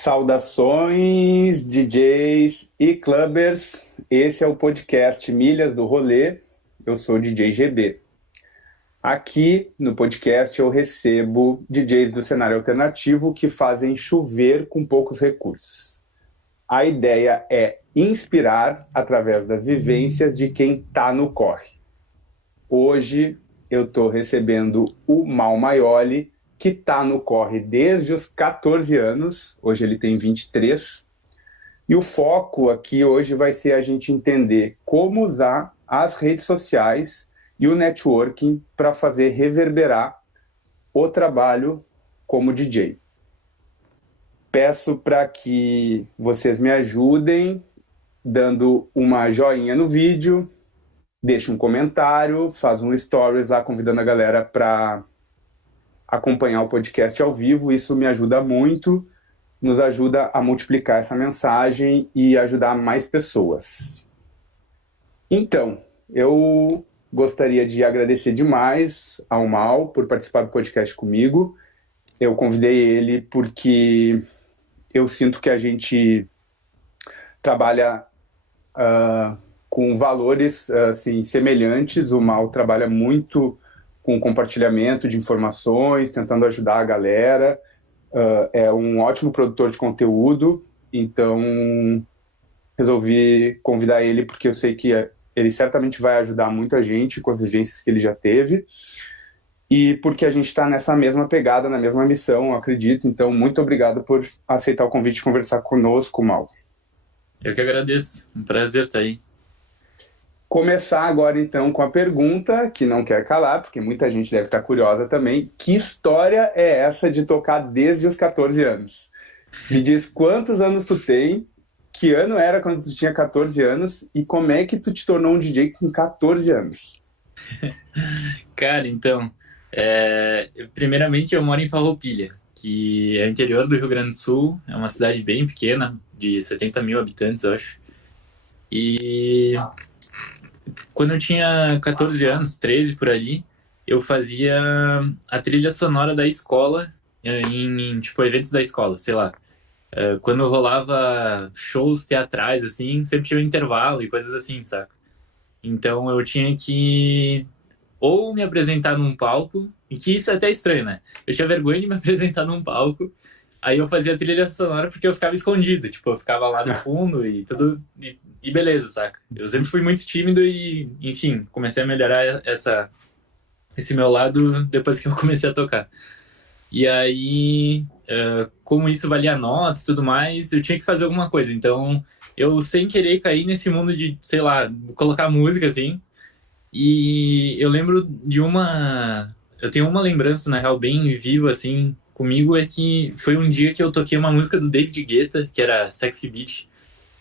Saudações, DJs e clubbers. Esse é o podcast Milhas do Rolê. Eu sou o DJ GB. Aqui no podcast eu recebo DJs do cenário alternativo que fazem chover com poucos recursos. A ideia é inspirar através das vivências de quem está no corre. Hoje eu estou recebendo o Mal Maioli, que está no corre desde os 14 anos, hoje ele tem 23, e o foco aqui hoje vai ser a gente entender como usar as redes sociais e o networking para fazer reverberar o trabalho como DJ. Peço para que vocês me ajudem dando uma joinha no vídeo, deixe um comentário, faz um stories lá convidando a galera para acompanhar o podcast ao vivo. Isso me ajuda muito, nos ajuda a multiplicar essa mensagem e ajudar mais pessoas. Então, eu gostaria de agradecer demais ao Mal por participar do podcast comigo. Eu convidei ele porque eu sinto que a gente trabalha com valores assim, semelhantes. O Mal trabalha muito com compartilhamento de informações, tentando ajudar a galera. É um ótimo produtor de conteúdo, então resolvi convidar ele porque eu sei que ele certamente vai ajudar muita gente com as vivências que ele já teve, e porque a gente está nessa mesma pegada, na mesma missão, eu acredito. Então, muito obrigado por aceitar o convite de conversar conosco, Mal. Eu que agradeço, um prazer estar aí. Começar agora então com a pergunta que não quer calar, porque muita gente deve estar curiosa também. Que história é essa de tocar desde os 14 anos? Me diz quantos anos tu tem, que ano era quando tu tinha 14 anos e como é que tu te tornou um DJ com 14 anos? Cara, então, primeiramente eu moro em Farroupilha, que é interior do Rio Grande do Sul, é uma cidade bem pequena, de 70 mil habitantes, eu acho. E quando eu tinha 14 anos, 13 por ali, eu fazia a trilha sonora da escola em tipo, eventos da escola, sei lá. Quando rolava shows teatrais, assim, sempre tinha um intervalo e coisas assim, saca? Então eu tinha que ou me apresentar num palco, e que isso é até estranho, né? Eu tinha vergonha de me apresentar num palco, aí eu fazia a trilha sonora porque eu ficava escondido, tipo, eu ficava lá no fundo e tudo, e beleza, saca? Eu sempre fui muito tímido e, enfim, comecei a melhorar esse meu lado depois que eu comecei a tocar. E aí, como isso valia notas e tudo mais, eu tinha que fazer alguma coisa. Então, eu sem querer caí nesse mundo de, sei lá, colocar música, assim. E eu lembro de eu tenho uma lembrança, na real, bem viva, assim, comigo, é que foi um dia que eu toquei uma música do David Guetta, que era Sexy Beach.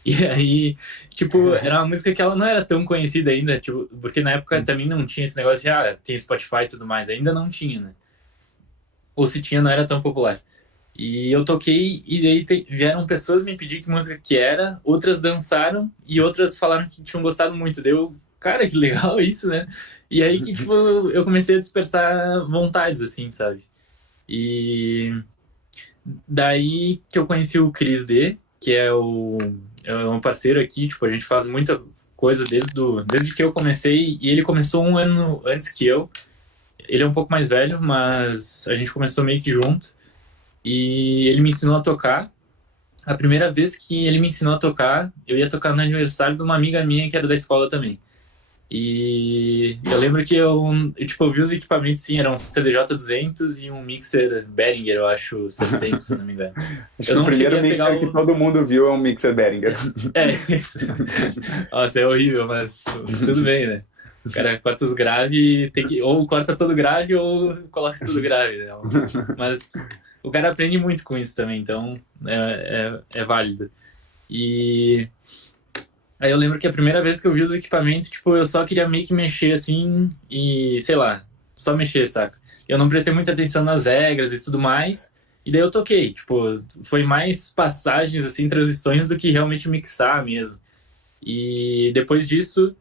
E aí, tipo, era uma música que ela não era tão conhecida ainda, tipo, porque na época também não tinha esse negócio de, tem Spotify e tudo mais, ainda não tinha, né? Ou se tinha, não era tão popular. E eu toquei, e daí vieram pessoas me pedir que música que era, outras dançaram, e outras falaram que tinham gostado muito. Deu, cara, que legal isso, né? E aí que, tipo, eu comecei a dispersar vontades, assim, sabe? E daí que eu conheci o Cris D, que é um parceiro aqui, tipo, a gente faz muita coisa desde que eu comecei, e ele começou um ano antes que eu. Ele é um pouco mais velho, mas a gente começou meio que junto, e ele me ensinou a tocar. A primeira vez que ele me ensinou a tocar, eu ia tocar no aniversário de uma amiga minha que era da escola também. E eu lembro que eu vi os equipamentos, sim, era um CDJ-200 e um mixer Behringer, eu acho, 700, se não me engano. Acho que o primeiro mixer que todo mundo viu é um mixer Behringer. Nossa, é horrível, mas tudo bem, né? O cara corta os graves, ou corta todo grave ou coloca tudo grave, né? Mas o cara aprende muito com isso também, então é válido. E aí eu lembro que a primeira vez que eu vi os equipamentos, tipo, eu só queria meio que mexer assim e, sei lá, só mexer, saca? Eu não prestei muita atenção nas regras e tudo mais, e daí eu toquei, tipo, foi mais passagens, assim, transições do que realmente mixar mesmo. E depois disso,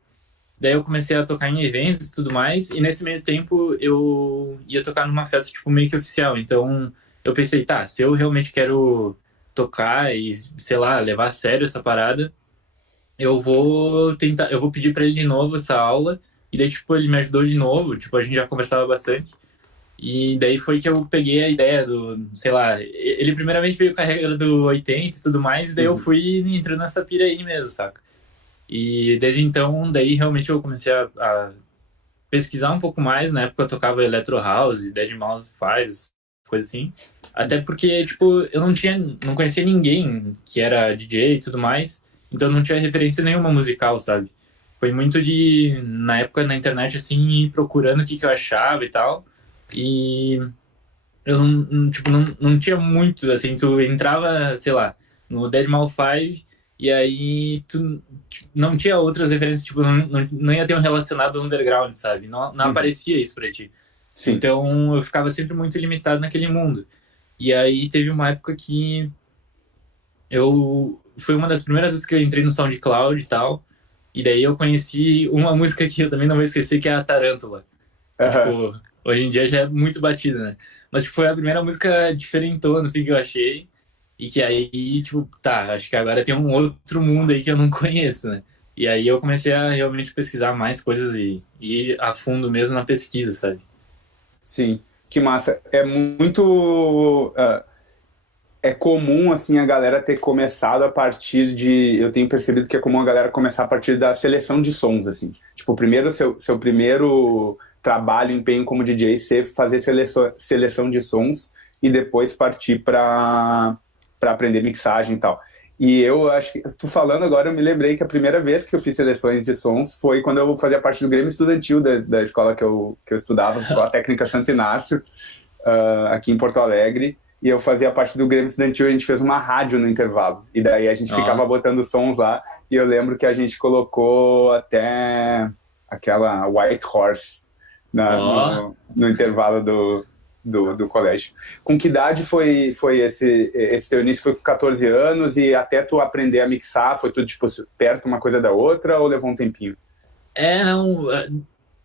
daí eu comecei a tocar em eventos e tudo mais, e nesse meio tempo eu ia tocar numa festa, tipo, meio que oficial. Então eu pensei, tá, se eu realmente quero tocar e, sei lá, levar a sério essa parada, eu vou pedir pra ele de novo essa aula, e daí, tipo, ele me ajudou de novo, tipo, a gente já conversava bastante, e daí foi que eu peguei a ideia do, sei lá, ele primeiramente veio com a regra do 80 e tudo mais, e daí eu Uhum. fui entrando nessa pira aí mesmo, saca? E desde então, daí realmente eu comecei a pesquisar um pouco mais. Na época eu tocava Electro House, Deadmau5, coisas assim. Até porque, tipo, eu não conhecia ninguém que era DJ e tudo mais, então não tinha referência nenhuma musical, sabe? Foi muito de, na época, na internet, assim, ir procurando o que eu achava e tal. E eu tipo, não tinha muito, assim, tu entrava, sei lá, no Deadmau5 e aí tu tipo, não tinha outras referências, tipo, não ia ter um relacionado underground, sabe? Não Uhum. aparecia isso pra ti. Sim. Então eu ficava sempre muito limitado naquele mundo. E aí teve uma época que foi uma das primeiras vezes que eu entrei no SoundCloud e tal, e daí eu conheci uma música que eu também não vou esquecer, que é a Tarântula. Que, Aham. tipo, hoje em dia já é muito batida, né? Mas, tipo, foi a primeira música diferentona, assim, que eu achei. E que aí, tipo, tá, acho que agora tem um outro mundo aí que eu não conheço, né? E aí eu comecei a realmente pesquisar mais coisas e ir a fundo mesmo na pesquisa, sabe? Sim. Que massa. É muito. É comum, assim, a galera ter começado a partir de. Eu tenho percebido que é comum a galera começar a partir da seleção de sons, assim. Tipo, primeiro, seu primeiro trabalho, empenho como DJ ser fazer seleção de sons e depois partir para aprender mixagem e tal. E eu acho que, tu falando agora, eu me lembrei que a primeira vez que eu fiz seleções de sons foi quando eu fazia parte do Grêmio Estudantil da escola que eu estudava, Escola Técnica Santo Inácio, aqui em Porto Alegre, e eu fazia parte do Grêmio Estudantil. A gente fez uma rádio no intervalo, e daí a gente Ó, ficava botando sons lá, e eu lembro que a gente colocou até aquela White Horse ó. no intervalo do colégio. Com que idade foi esse teu início? Foi com 14 anos, e até tu aprender a mixar, foi tudo tipo, perto uma coisa da outra, ou levou um tempinho? É, não,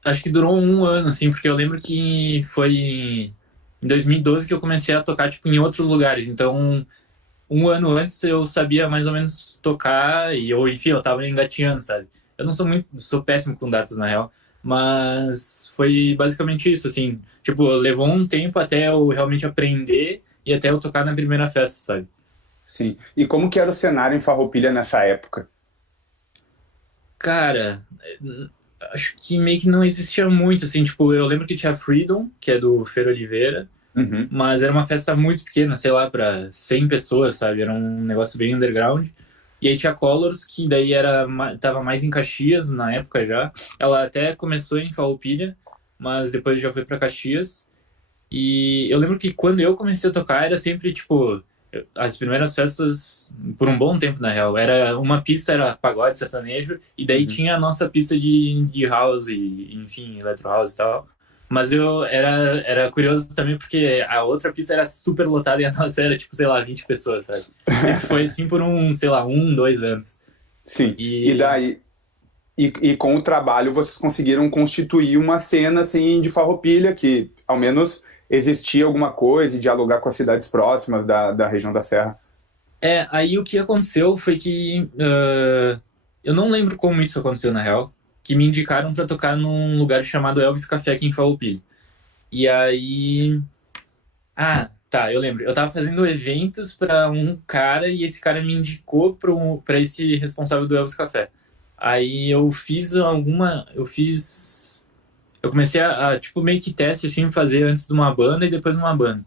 acho que durou um ano, assim, porque eu lembro que foi em 2012 que eu comecei a tocar, tipo, em outros lugares. Então, um ano antes eu sabia mais ou menos tocar e eu, enfim, eu tava engatinhando, sabe? Eu não sou muito, sou péssimo com datas na real, mas foi basicamente isso, assim, tipo, levou um tempo até eu realmente aprender e até eu tocar na primeira festa, sabe? Sim. E como que era o cenário em Farroupilha nessa época? Cara, acho que meio que não existia muito, assim, tipo, eu lembro que tinha Freedom, que é do Fer Oliveira, Uhum. mas era uma festa muito pequena, sei lá, para 100 pessoas, sabe? Era um negócio bem underground. E aí tinha Colors, que daí tava mais em Caxias na época já. Ela até começou em Farroupilha, mas depois já foi para Caxias. E eu lembro que quando eu comecei a tocar era sempre tipo as primeiras festas por um bom tempo na real. Era uma pista era pagode sertanejo e daí Uhum. tinha a nossa pista de house, e, enfim, electro house e tal. Mas eu era curioso também porque a outra pista era super lotada e a nossa era tipo, sei lá, 20 pessoas, sabe? Sempre foi assim por sei lá, 2 anos. Sim. E E daí, e com o trabalho vocês conseguiram constituir uma cena assim de Farroupilha que ao menos existia alguma coisa e dialogar com as cidades próximas da região da Serra. aí o que aconteceu foi que eu não lembro como isso aconteceu na real, que me indicaram pra tocar num lugar chamado Elvis Café aqui em Farroupilha. E aí, tá, eu lembro. Eu tava fazendo eventos pra um cara e esse cara me indicou pra esse responsável do Elvis Café. Aí eu comecei tipo meio que teste assim fazer antes de uma banda e depois de uma banda.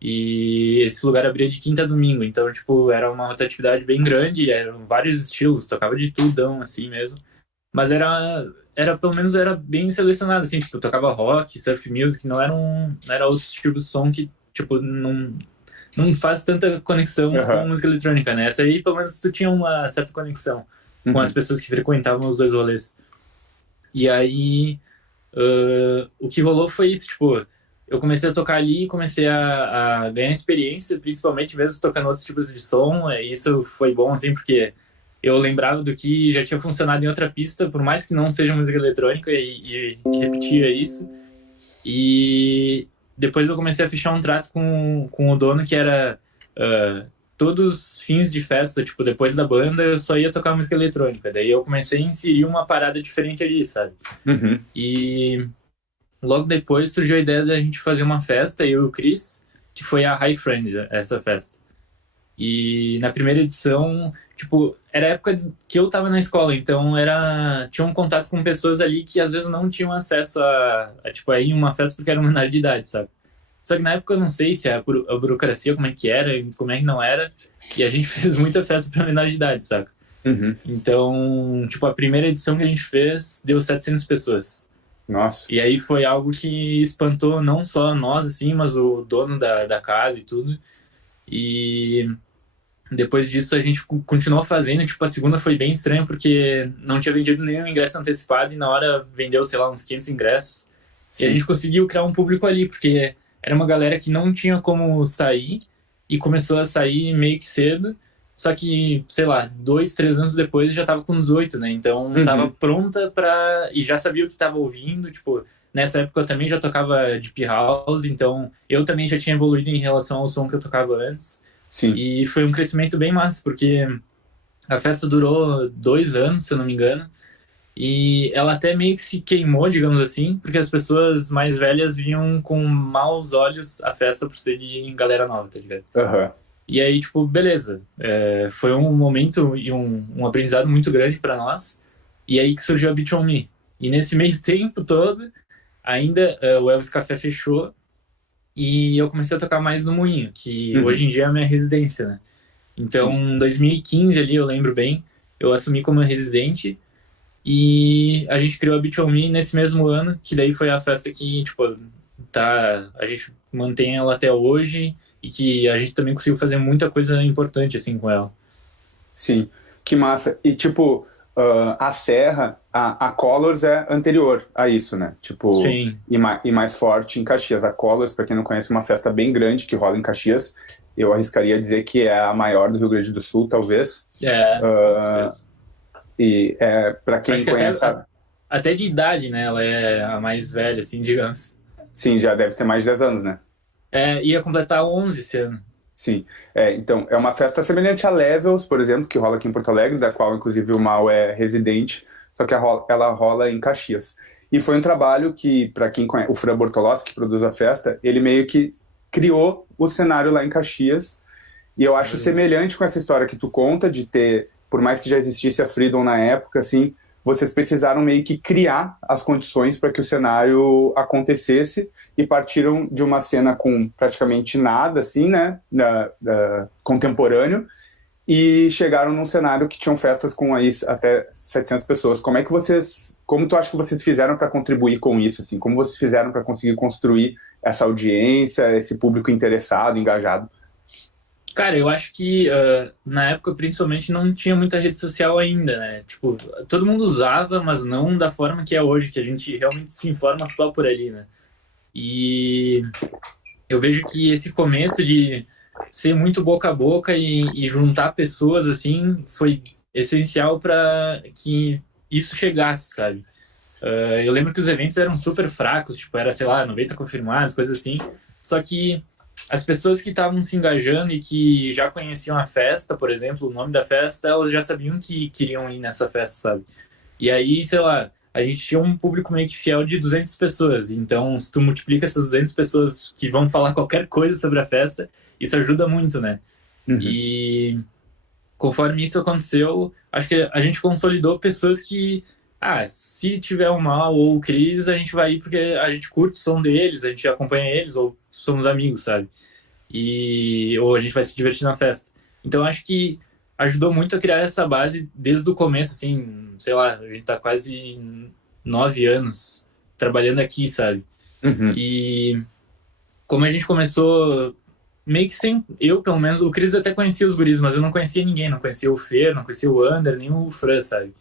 E esse lugar abria de quinta a domingo, então, tipo, era uma rotatividade bem grande, eram vários estilos, tocava de tudão, assim mesmo. Mas pelo menos, era bem selecionado, assim, tipo, tocava rock, surf music, não era outros tipos de som que, tipo, não faz tanta conexão com Aham. música eletrônica, né? Essa aí, pelo menos, tu tinha uma certa conexão com as Uhum. pessoas que frequentavam os dois rolês. E aí, o que rolou foi isso, tipo, eu comecei a tocar ali, comecei a ganhar experiência, principalmente mesmo tocando outros tipos de som, e isso foi bom, assim, porque eu lembrava do que já tinha funcionado em outra pista, por mais que não seja música eletrônica, e repetia isso. E depois eu comecei a fechar um trato com o dono que era todos os fins de festa, tipo, depois da banda, eu só ia tocar música eletrônica. Daí eu comecei a inserir uma parada diferente ali, sabe? Uhum. E logo depois surgiu a ideia da gente fazer uma festa, eu e o Chris, que foi a High Friend, essa festa. E na primeira edição, tipo, era a época que eu tava na escola, então tinha um contato com pessoas ali que às vezes não tinham acesso tipo, a ir em uma festa porque era menor de idade, sabe? Só que na época eu não sei se a burocracia, como é que era, como é que não era, e a gente fez muita festa pra menor de idade, saca? Uhum. Então, tipo, a primeira edição que a gente fez deu 700 pessoas. Nossa. E aí foi algo que espantou não só nós, assim, mas o dono da casa e tudo. E depois disso a gente continuou fazendo, tipo, a segunda foi bem estranha porque não tinha vendido nenhum ingresso antecipado e na hora vendeu, sei lá, uns 500 ingressos. E a Sim. gente conseguiu criar um público ali, porque era uma galera que não tinha como sair e começou a sair meio que cedo. Só que, sei lá, 2, 3 anos depois já tava com 18, né? Então tava Uhum. pronta e já sabia o que tava ouvindo. Tipo, nessa época eu também já tocava Deep House, então eu também já tinha evoluído em relação ao som que eu tocava antes. Sim. E foi um crescimento bem massa, porque a festa durou 2 anos, se eu não me engano. E ela até meio que se queimou, digamos assim, porque as pessoas mais velhas viam com maus olhos a festa por ser de galera nova, tá ligado? Aham. E aí, tipo, beleza. Foi um momento e um aprendizado muito grande pra nós. E aí que surgiu a Beat On Me. E nesse meio tempo todo, ainda o Elvis Café fechou e eu comecei a tocar mais no Moinho, que Uhum. hoje em dia é a minha residência, né? Então, Sim. em 2015 ali, eu lembro bem, eu assumi como residente e a gente criou a Beat On Me nesse mesmo ano, que daí foi a festa que, tipo, a gente mantém ela até hoje e que a gente também conseguiu fazer muita coisa importante, assim, com ela. Sim. Que massa. E, tipo, a Serra, a Colors é anterior a isso, né? Tipo, Sim, e mais forte em Caxias. A Colors, para quem não conhece, é uma festa bem grande que rola em Caxias. Eu arriscaria dizer que é a maior do Rio Grande do Sul, talvez. com certeza. E para quem Acho que conhece, até de idade, né, ela é a mais velha, assim, digamos. sim, já deve ter mais de 10 anos, né? Ia completar 11 esse ano. Sim. Então, é uma festa semelhante a Levels, por exemplo, que rola aqui em Porto Alegre, da qual, inclusive, o Mal é residente, só que ela rola em Caxias. E foi um trabalho que, para quem conhece, o Fran Bortolossi, que produz a festa, ele meio que criou o cenário lá em Caxias. E eu acho Olha. semelhante com essa história que tu conta de ter, por mais que já existisse a Freedom na época, assim, vocês precisaram meio que criar as condições para que o cenário acontecesse e partiram de uma cena com praticamente nada, assim, né, contemporâneo, e chegaram num cenário que tinham festas com aí até 700 pessoas. Como tu acha que vocês fizeram para contribuir com isso, assim? Como vocês fizeram para conseguir construir essa audiência, esse público interessado, engajado? Cara, eu acho que na época, principalmente, não tinha muita rede social ainda, né? Tipo, todo mundo usava, mas não da forma que é hoje, que a gente realmente se informa só por ali, né? E eu vejo que esse começo de ser muito boca a boca e juntar pessoas, assim, foi essencial para que isso chegasse, sabe? Eu lembro que os eventos eram super fracos, tipo, era, sei lá, 90 confirmados, coisa assim. Só que as pessoas que estavam se engajando e que já conheciam a festa, por exemplo, o nome da festa, elas já sabiam que queriam ir nessa festa, sabe? E aí, sei lá, a gente tinha um público meio que fiel de 200 pessoas. Então, se tu multiplica essas 200 pessoas que vão falar qualquer coisa sobre a festa, isso ajuda muito, né? Uhum. E conforme isso aconteceu, acho que a gente consolidou pessoas que, se tiver um mal ou o Cris, a gente vai ir porque a gente curte o som deles, a gente acompanha eles ou somos amigos, sabe? Ou a gente vai se divertir na festa. Então acho que ajudou muito a criar essa base desde o começo, assim, sei lá, a gente tá quase 9 anos trabalhando aqui, sabe? Uhum. E como a gente começou meio que sem. Eu, pelo menos, o Cris até conhecia os guris, mas eu não conhecia ninguém, não conhecia o Fer, não conhecia o Ander, nem o Fran, sabe?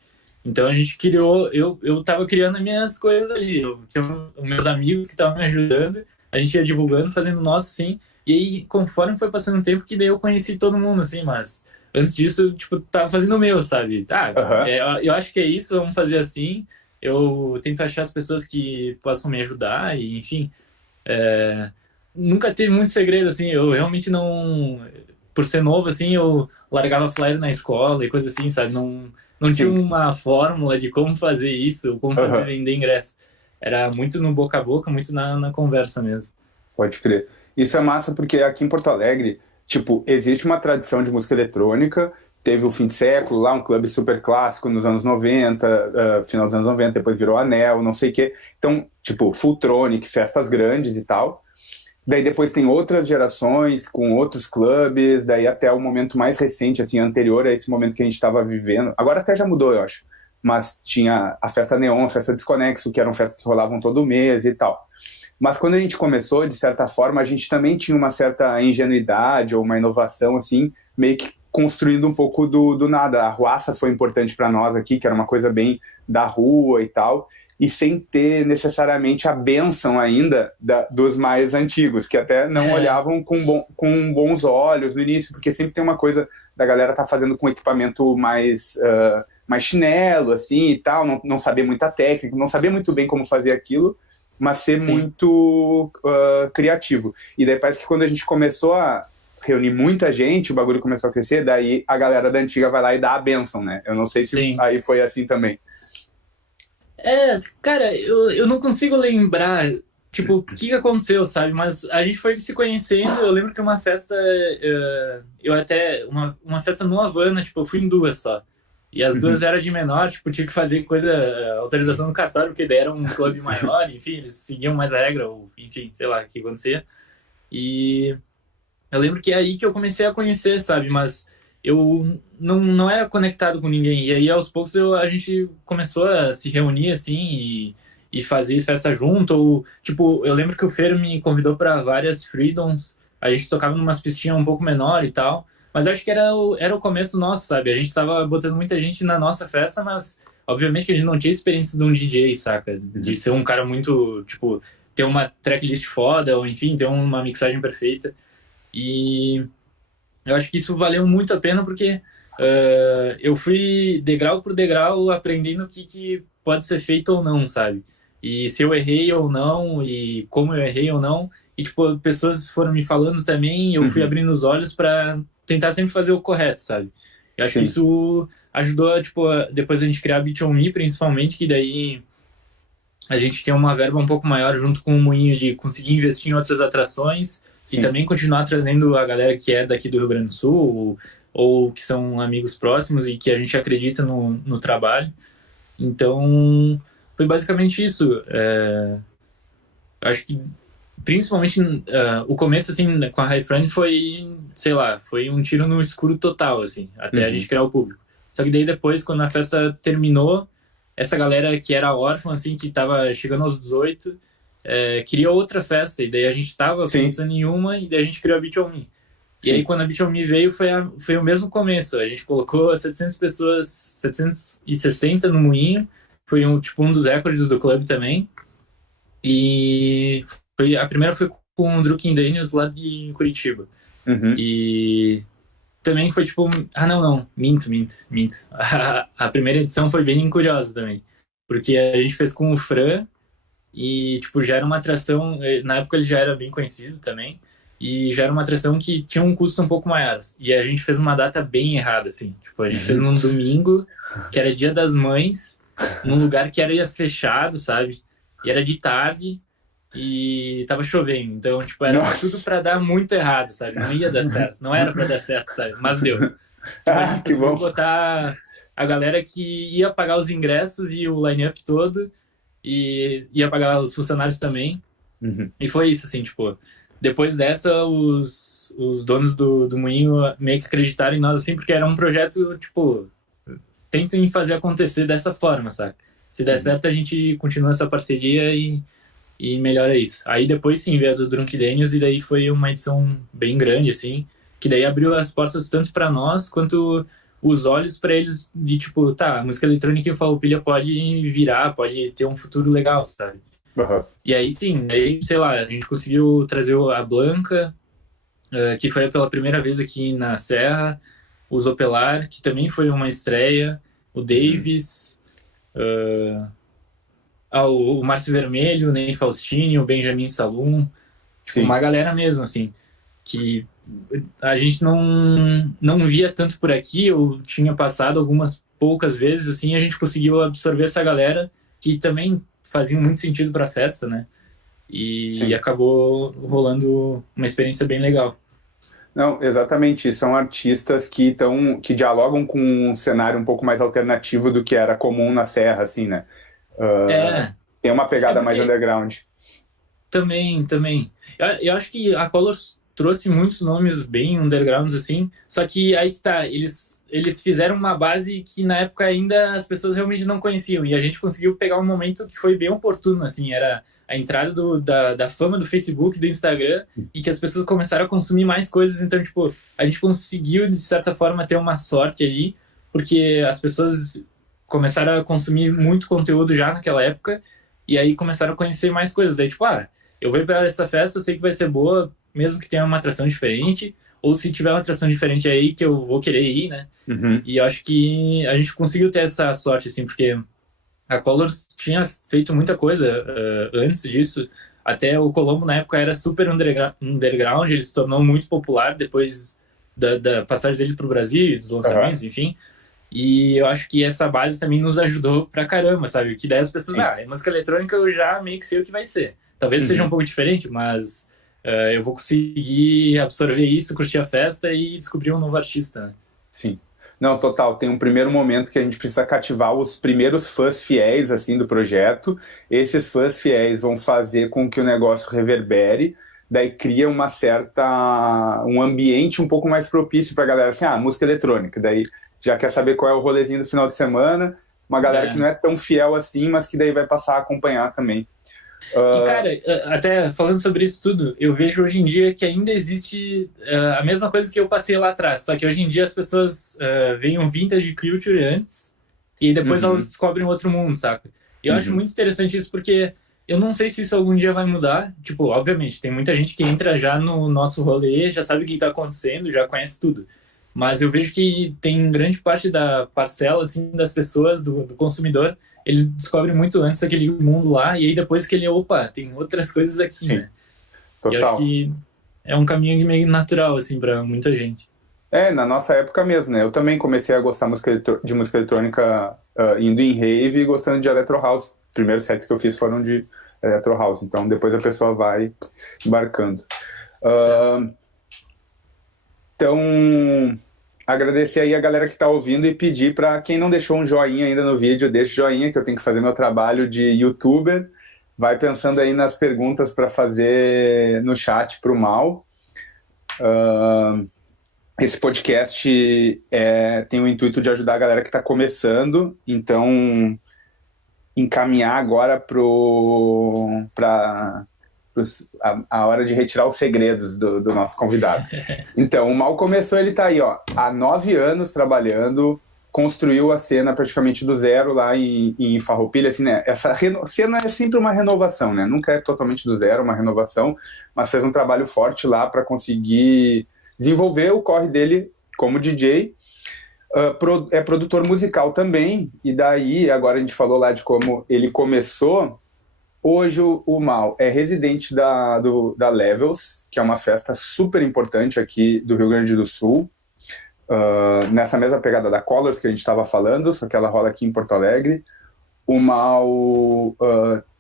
Então a gente criou, eu tava criando as minhas coisas ali. Eu tinha os meus amigos que estavam me ajudando, a gente ia divulgando, fazendo o nosso, assim. E aí, conforme foi passando o tempo, que daí eu conheci todo mundo, assim, mas antes disso, tipo, tava fazendo o meu, sabe? Aham. Eu acho que é isso, vamos fazer assim. Eu tento achar as pessoas que possam me ajudar, e enfim. Nunca teve muito segredo, assim, eu realmente não. por ser novo, assim, eu largava flyer na escola e coisa assim, sabe? Não tinha Sim. uma fórmula de como fazer isso, ou como fazer Aham. vender ingresso. Era muito no boca a boca, muito na conversa mesmo. Pode crer. Isso é massa porque aqui em Porto Alegre, tipo, existe uma tradição de música eletrônica. Teve o Fim de Século, lá um clube super clássico nos anos 90, final dos anos 90, depois virou Anel, não sei o quê. Então, tipo, Fulltronic, festas grandes e tal. Daí depois tem outras gerações com outros clubes, daí até o momento mais recente, assim, anterior a esse momento que a gente estava vivendo. Agora até já mudou, eu acho. Mas tinha a festa Neon, a festa Desconexo, que eram festas que rolavam todo mês e tal. Mas quando a gente começou, de certa forma, a gente também tinha uma certa ingenuidade ou uma inovação, assim, meio que construindo um pouco do nada. A ruaça foi importante para nós aqui, que era uma coisa bem da rua e tal, e sem ter necessariamente a bênção ainda dos mais antigos, que até não olhavam com bons olhos no início, porque sempre tem uma coisa da galera tá fazendo com equipamento mais chinelo, assim, e tal, não saber muita técnica, não saber muito bem como fazer aquilo, mas ser Sim. muito criativo. E daí parece que quando a gente começou a reunir muita gente, o bagulho começou a crescer, daí a galera da antiga vai lá e dá a bênção, né? Eu não sei se Sim. aí foi assim também. Cara, eu não consigo lembrar, tipo, o que aconteceu, sabe? Mas a gente foi se conhecendo. Eu lembro que uma festa, eu até, uma festa no Havana, tipo, eu fui em duas só. E as duas Uhum. eram de menor, tipo, tinha que fazer coisa, autorização no cartório, porque daí era um clube maior, enfim, eles seguiam mais a regra, ou enfim, sei lá o que acontecia. E eu lembro que é aí que eu comecei a conhecer, sabe? Mas eu não era conectado com ninguém. E aí, aos poucos, a gente começou a se reunir, assim, e fazer festa junto. Ou, tipo, eu lembro que o Fer me convidou para várias Freedoms. A gente tocava numas pistinhas um pouco menor e tal. Mas acho que era o começo nosso, sabe? A gente tava botando muita gente na nossa festa, mas obviamente que a gente não tinha experiência de um DJ, saca? De Uhum. ser um cara muito, tipo, ter uma tracklist foda, ou enfim, ter uma mixagem perfeita. E eu acho que isso valeu muito a pena porque eu fui degrau por degrau aprendendo o que pode ser feito ou não, sabe? E se eu errei ou não, e como eu errei ou não. E, tipo, pessoas foram me falando também, e eu fui Uhum. abrindo os olhos para tentar sempre fazer o correto, sabe? Eu acho que Sim. isso ajudou, tipo, depois a gente criar a Beat On Me, principalmente, que daí a gente tem uma verba um pouco maior junto com o Moinho de conseguir investir em outras atrações e Sim. também continuar trazendo a galera que é daqui do Rio Grande do Sul ou que são amigos próximos e que a gente acredita no trabalho. Então, foi basicamente isso. Acho que principalmente o começo assim com a High Friend foi, sei lá, foi um tiro no escuro total assim, até a gente Uhum. criar o público. Só que daí depois quando a festa terminou, essa galera que era órfã assim, que tava chegando aos 18, queria outra festa e daí a gente tava Sim. pensando em uma e daí a gente criou a Beat On Me. E aí Sim. quando a Beat On Me veio foi o mesmo começo. A gente colocou 700 pessoas, 760 no Moinho. Foi um dos recordes do clube também. E a primeira foi com o Drunken Daniels lá de Curitiba. Uhum. E também foi tipo. Ah, não. Minto. A primeira edição foi bem curiosa também. Porque a gente fez com o Fran e, tipo, já era uma atração. Na época ele já era bem conhecido também. E já era uma atração que tinha um custo um pouco maior. E a gente fez uma data bem errada, assim. Tipo, a gente fez num domingo, que era Dia das Mães, num lugar que era fechado, sabe? E era de tarde e tava chovendo. Então, tipo, era tudo Nossa. pra dar muito errado, sabe? Não ia dar certo. Não era pra dar certo, sabe? Mas deu. Tipo, a gente Ah, que conseguiu bom. botar a galera que ia pagar os ingressos e o line-up todo e ia pagar os funcionários também. Uhum. E foi isso, assim, tipo, depois dessa, os donos do Moinho meio que acreditaram em nós, assim, porque era um projeto, tipo, tentem fazer acontecer dessa forma, sabe? Se der Uhum. certo, a gente continua essa parceria e melhora isso. Aí depois sim veio a do Drunk Daniels e daí foi uma edição bem grande, assim, que daí abriu as portas tanto para nós quanto os olhos para eles de tipo, tá, a música eletrônica em Farroupilha pode virar, pode ter um futuro legal, sabe? Uhum. E aí sim, aí, sei lá, a gente conseguiu trazer a Blanca, que foi pela primeira vez aqui na Serra, o Zopelar, que também foi uma estreia, o Uhum. Davis, o Márcio Vermelho, o Ney Faustini, o Benjamin Salum, tipo, uma Sim. galera mesmo, assim, que a gente não via tanto por aqui, eu tinha passado algumas poucas vezes, assim, a gente conseguiu absorver essa galera que também fazia muito sentido para a festa, né? E Sim. acabou rolando uma experiência bem legal. Não, exatamente. São artistas que dialogam com um cenário um pouco mais alternativo do que era comum na Serra, assim, né? É, Tem uma é pegada mais porque underground. também. Eu acho que a Colors trouxe muitos nomes bem undergrounds, assim, só que aí que tá, eles fizeram uma base que na época ainda as pessoas realmente não conheciam, e a gente conseguiu pegar um momento que foi bem oportuno, assim, era a entrada da fama do Facebook, do Instagram, e que as pessoas começaram a consumir mais coisas, então, tipo, a gente conseguiu, de certa forma, ter uma sorte ali, porque as pessoas começaram a consumir muito conteúdo já naquela época, e aí começaram a conhecer mais coisas, daí, tipo, eu vou para essa festa, eu sei que vai ser boa, mesmo que tenha uma atração diferente, ou se tiver uma atração diferente aí que eu vou querer ir, né? Uhum. E eu acho que a gente conseguiu ter essa sorte, assim, porque a Colors tinha feito muita coisa antes disso. Até o Colombo, na época, era super underground, ele se tornou muito popular depois da passagem dele para o Brasil, dos Aham. lançamentos, enfim. E eu acho que essa base também nos ajudou pra caramba, sabe? Que daí as pessoas, Sim. é música eletrônica eu já meio que sei o que vai ser. Talvez seja um Uhum. pouco diferente, mas eu vou conseguir absorver isso, curtir a festa e descobrir um novo artista, né? Sim. Não, total. Tem um primeiro momento que a gente precisa cativar os primeiros fãs fiéis assim do projeto. Esses fãs fiéis vão fazer com que o negócio reverbere. Daí cria um ambiente um pouco mais propício para a galera assim, música eletrônica. Daí já quer saber qual é o rolezinho do final de semana. Uma galera que É. não é tão fiel assim, mas que daí vai passar a acompanhar também. E, Uh, cara, até falando sobre isso tudo, eu vejo hoje em dia que ainda existe a mesma coisa que eu passei lá atrás, só que hoje em dia as pessoas veem um vintage culture antes e depois elas uhum, descobrem outro mundo, saca? E eu acho uhum, muito interessante isso porque eu não sei se isso algum dia vai mudar. Tipo, obviamente, tem muita gente que entra já no nosso rolê, já sabe o que está acontecendo, já conhece tudo. Mas eu vejo que tem grande parte da parcela, assim, das pessoas, do consumidor, ele descobre muito antes daquele mundo lá, e aí depois que ele, opa, tem outras coisas aqui, sim, né? E eu acho total. que é um caminho meio natural, assim, pra muita gente. É, na nossa época mesmo, né? Eu também comecei a gostar de música eletrônica indo em rave e gostando de Electro House. Os primeiros sets que eu fiz foram de Electro House, então depois a pessoa vai embarcando. Certo. Uh, então, agradecer aí a galera que está ouvindo e pedir para quem não deixou um joinha ainda no vídeo, deixe joinha, que eu tenho que fazer meu trabalho de youtuber. Vai pensando aí nas perguntas para fazer no chat para o Mal. Esse podcast tem o intuito de ajudar a galera que está começando, então encaminhar agora para a hora de retirar os segredos do nosso convidado. Então, o Mal começou, ele está aí, ó, há 9 anos trabalhando, construiu a cena praticamente do zero lá em Farroupilha, assim, né? Essa cena é sempre uma renovação, né? Nunca é totalmente do zero, uma renovação, mas fez um trabalho forte lá para conseguir desenvolver o corre dele como DJ. É produtor musical também, e daí, agora a gente falou lá de como ele começou. Hoje o Mal é residente da Levels, que é uma festa super importante aqui do Rio Grande do Sul, nessa mesma pegada da Colors que a gente estava falando, só que ela rola aqui em Porto Alegre. O Mal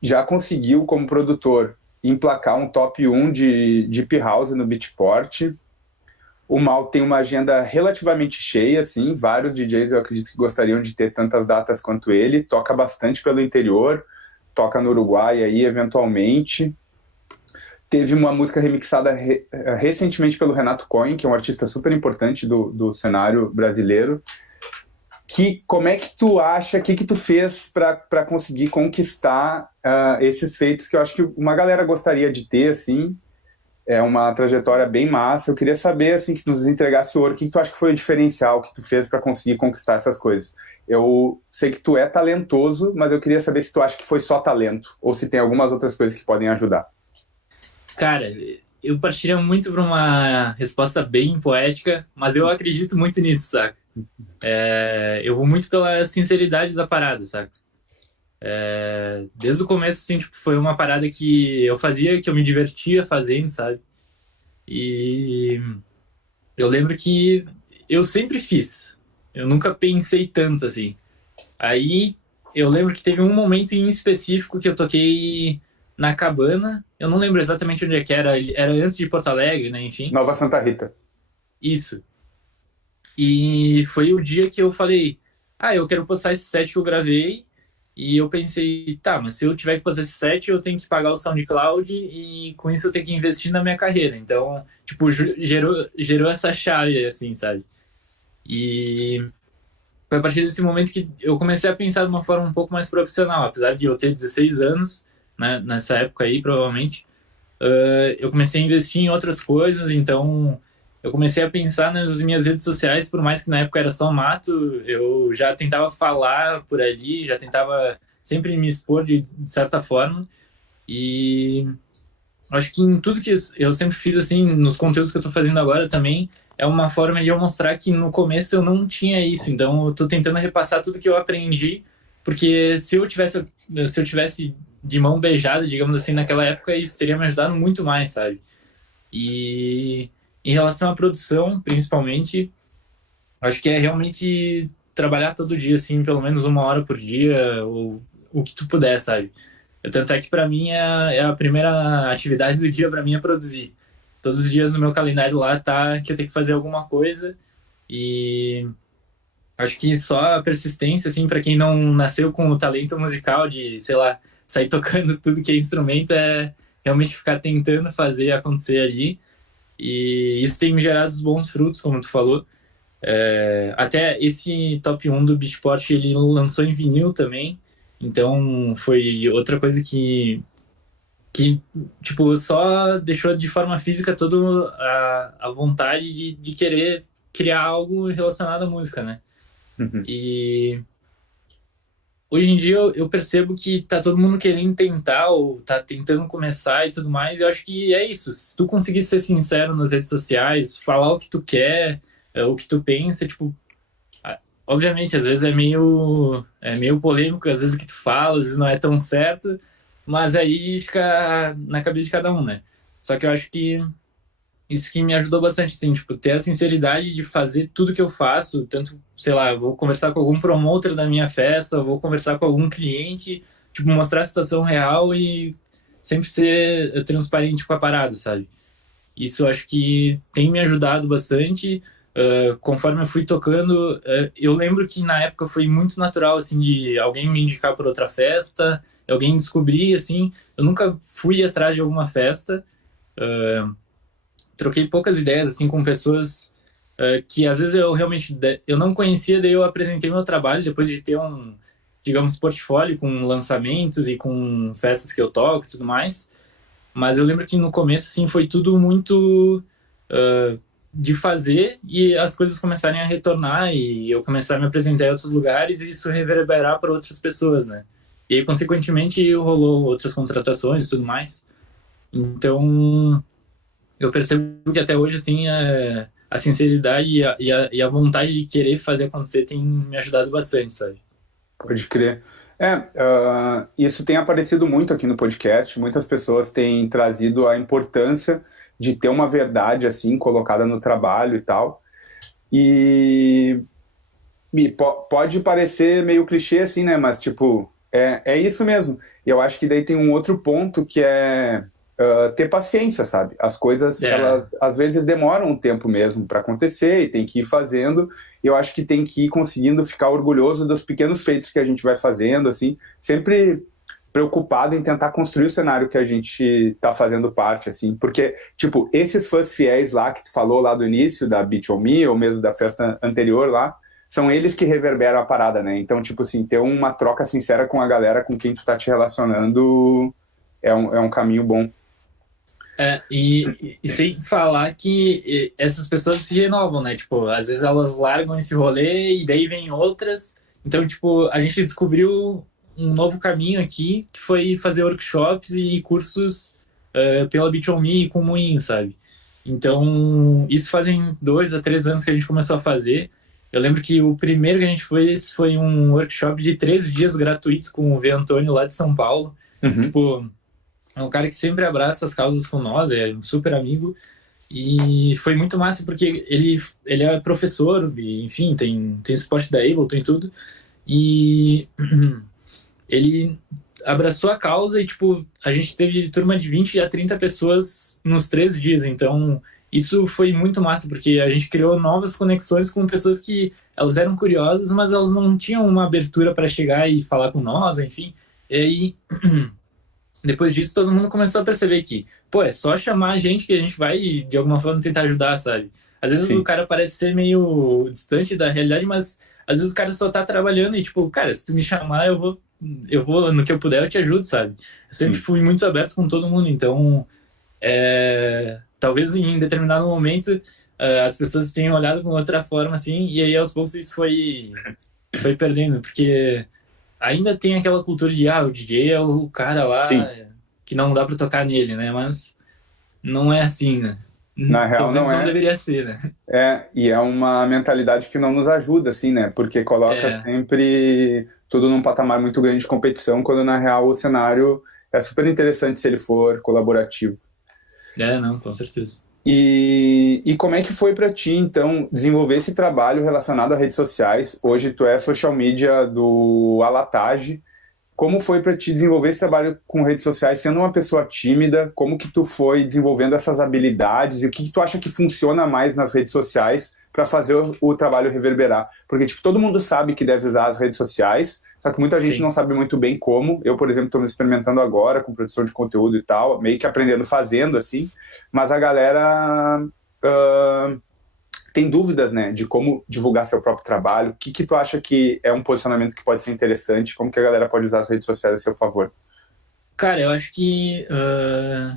já conseguiu, como produtor, emplacar um top 1 de Deep House no Beatport. O Mal tem uma agenda relativamente cheia, assim, vários DJs eu acredito que gostariam de ter tantas datas quanto ele, toca bastante pelo interior, toca no Uruguai aí, eventualmente. Teve uma música remixada recentemente pelo Renato Cohen, que é um artista super importante do cenário brasileiro. Como é que tu acha, o que tu fez para conseguir conquistar esses feitos que eu acho que uma galera gostaria de ter, assim, é uma trajetória bem massa. Eu queria saber, assim, que tu nos entregasse o ouro. O que tu acha que foi o diferencial que tu fez para conseguir conquistar essas coisas? Eu sei que tu é talentoso, mas eu queria saber se tu acha que foi só talento ou se tem algumas outras coisas que podem ajudar. Cara, eu partiria muito para uma resposta bem poética, mas eu acredito muito nisso, saca? Eu vou muito pela sinceridade da parada, saca? Desde o começo, assim, tipo, foi uma parada que eu fazia, que eu me divertia fazendo, sabe? E eu lembro que eu sempre fiz. Eu nunca pensei tanto, assim. Aí, eu lembro que teve um momento em específico que eu toquei na Cabana. Eu não lembro exatamente onde é que era. Era antes de Porto Alegre, né? Enfim, Nova Santa Rita. isso. E foi o dia que eu falei, eu quero postar esse set que eu gravei. E eu pensei, tá, mas se eu tiver que postar esse set, eu tenho que pagar o SoundCloud e com isso eu tenho que investir na minha carreira. Então, tipo, gerou essa chave, assim, sabe? E foi a partir desse momento que eu comecei a pensar de uma forma um pouco mais profissional. Apesar de eu ter 16 anos, né, nessa época aí, provavelmente, eu comecei a investir em outras coisas, então eu comecei a pensar nas minhas redes sociais, por mais que na época era só mato, eu já tentava falar por ali, já tentava sempre me expor de certa forma, e acho que em tudo que eu sempre fiz, assim, nos conteúdos que eu tô fazendo agora também, é uma forma de eu mostrar que no começo eu não tinha isso, então eu tô tentando repassar tudo que eu aprendi, porque se eu tivesse de mão beijada, digamos assim, naquela época, isso teria me ajudado muito mais, sabe? E em relação à produção, principalmente, acho que é realmente trabalhar todo dia, assim, pelo menos 1 hora por dia, ou o que tu puder, sabe? Tanto é que para mim é a primeira atividade do dia para mim é produzir. Todos os dias no meu calendário lá tá que eu tenho que fazer alguma coisa e acho que só a persistência, assim, para quem não nasceu com o talento musical de, sei lá, sair tocando tudo que é instrumento, é realmente ficar tentando fazer acontecer ali. E isso tem me gerado os bons frutos, como tu falou. Até esse top 1 do Beatport, ele lançou em vinil também. Então foi outra coisa que tipo, só deixou de forma física toda a vontade de querer criar algo relacionado à música, né? Uhum. E hoje em dia eu percebo que tá todo mundo querendo tentar ou tá tentando começar e tudo mais, e eu acho que é isso. Se tu conseguir ser sincero nas redes sociais, falar o que tu quer, o que tu pensa, tipo, obviamente, às vezes é meio polêmico, às vezes o que tu fala, às vezes não é tão certo, mas aí fica na cabeça de cada um, né? Só que eu acho que isso que me ajudou bastante, assim, tipo, ter a sinceridade de fazer tudo que eu faço, tanto, sei lá, eu vou conversar com algum promotor da minha festa, eu vou conversar com algum cliente, tipo, mostrar a situação real e sempre ser transparente com a parada, sabe? Isso eu acho que tem me ajudado bastante. Conforme eu fui tocando, eu lembro que na época foi muito natural, assim, de alguém me indicar por outra festa, alguém descobrir, assim. Eu nunca fui atrás de alguma festa. Troquei poucas ideias, assim, com pessoas que às vezes eu realmente eu não conhecia, daí eu apresentei meu trabalho depois de ter um, digamos, portfólio com lançamentos e com festas que eu toco e tudo mais. Mas eu lembro que no começo, assim, foi tudo muito de fazer e as coisas começarem a retornar e eu começar a me apresentar em outros lugares e isso reverberar para outras pessoas, né? E aí, consequentemente, rolou outras contratações e tudo mais. Então, eu percebo que até hoje, assim, a sinceridade e a vontade de querer fazer acontecer tem me ajudado bastante, sabe? Pode crer. Isso tem aparecido muito aqui no podcast. Muitas pessoas têm trazido a importância de ter uma verdade assim colocada no trabalho e tal. E pode parecer meio clichê assim, né? Mas tipo, é isso mesmo. E eu acho que daí tem um outro ponto que é ter paciência, sabe? As coisas, É, elas às vezes demoram um tempo mesmo para acontecer e tem que ir fazendo. E eu acho que tem que ir conseguindo ficar orgulhoso dos pequenos feitos que a gente vai fazendo, assim, sempre preocupado em tentar construir o cenário que a gente tá fazendo parte, assim, porque, tipo, esses fãs fiéis lá que tu falou lá do início, da Beat On Me, ou mesmo da festa anterior lá, são eles que reverberam a parada, né? Então, tipo assim, ter uma troca sincera com a galera com quem tu tá te relacionando é um caminho bom. e sem falar que essas pessoas se renovam, né? Tipo, às vezes elas largam esse rolê e daí vem outras. Então, tipo, a gente descobriu um novo caminho aqui, que foi fazer workshops e cursos pela Beat On Me e com o Moinho, sabe? Então, isso fazem 2 a 3 anos que a gente começou a fazer. Eu lembro que o primeiro que a gente fez foi um workshop de 13 dias gratuitos com o V. Antônio lá de São Paulo. Uhum. Tipo, é um cara que sempre abraça as causas com nós, é um super amigo. E foi muito massa porque ele é professor, e, enfim, tem suporte da Ableton e tudo. E ele abraçou a causa e, tipo, a gente teve turma de 20 a 30 pessoas nos 3 dias. Então, isso foi muito massa, porque a gente criou novas conexões com pessoas que elas eram curiosas, mas elas não tinham uma abertura para chegar e falar com nós, enfim. E aí, depois disso, todo mundo começou a perceber que, pô, é só chamar a gente que a gente vai, de alguma forma, tentar ajudar, sabe? Às vezes o Sim, cara parece ser meio distante da realidade, mas às vezes o cara só tá trabalhando e, tipo, cara, se tu me chamar, eu vou, no que eu puder, eu te ajudo, sabe? Eu sempre sim. fui muito aberto com todo mundo, então, talvez em determinado momento as pessoas tenham olhado com outra forma, assim, e aí aos poucos isso foi perdendo, porque ainda tem aquela cultura de, o DJ é o cara lá Sim. que não dá pra tocar nele, né? Mas não é assim, né? Na real, Talvez não não é. deveria ser, né? E é uma mentalidade que não nos ajuda, assim, né? Porque coloca É, sempre tudo num patamar muito grande de competição, quando na real o cenário é super interessante se ele for colaborativo. não, com certeza. E como é que foi para ti, então, desenvolver esse trabalho relacionado a redes sociais? Hoje tu é social media do Alatage. Como foi para ti desenvolver esse trabalho com redes sociais, sendo uma pessoa tímida? Como que tu foi desenvolvendo essas habilidades? E o que que tu acha que funciona mais nas redes sociais para fazer o trabalho reverberar? Porque, tipo, todo mundo sabe que deve usar as redes sociais, só que muita gente Sim. não sabe muito bem como. Eu, por exemplo, estou me experimentando agora com produção de conteúdo e tal, meio que aprendendo fazendo, assim. Mas a galera tem dúvidas, né, de como divulgar seu próprio trabalho. O que que tu acha que é um posicionamento que pode ser interessante? Como que a galera pode usar as redes sociais a seu favor? Cara, eu acho que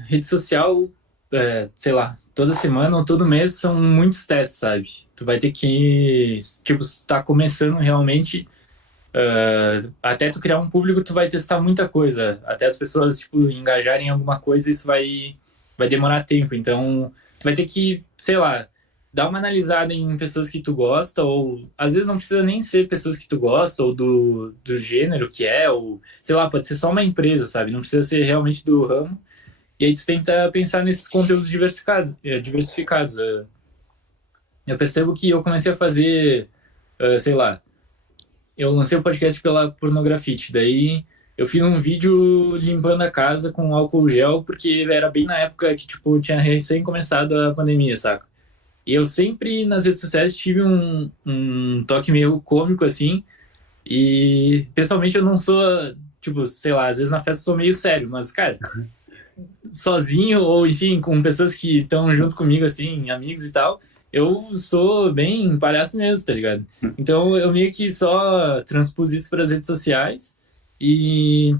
rede social, sei lá, toda semana ou todo mês são muitos testes, sabe? Tu vai ter que, tipo, se tu tá começando realmente, até tu criar um público, tu vai testar muita coisa. Até as pessoas, tipo, engajarem em alguma coisa, isso vai demorar tempo. Então, tu vai ter que, sei lá, dar uma analisada em pessoas que tu gosta, ou às vezes não precisa nem ser pessoas que tu gosta, ou do gênero que é, ou sei lá, pode ser só uma empresa, sabe? Não precisa ser realmente do ramo. E aí tu tenta pensar nesses conteúdos diversificados. Eu percebo que eu comecei a fazer, sei lá, eu lancei o podcast pela Pornografite, daí eu fiz um vídeo limpando a casa com álcool gel, porque era bem na época que, tipo, tinha recém começado a pandemia, saca? E eu sempre nas redes sociais tive um toque meio cômico, assim, e pessoalmente eu não sou, tipo, sei lá, às vezes na festa eu sou meio sério, mas, cara, sozinho ou, enfim, com pessoas que estão junto comigo, assim, amigos e tal, eu sou bem palhaço mesmo, tá ligado? Então eu meio que só transpus isso para as redes sociais e,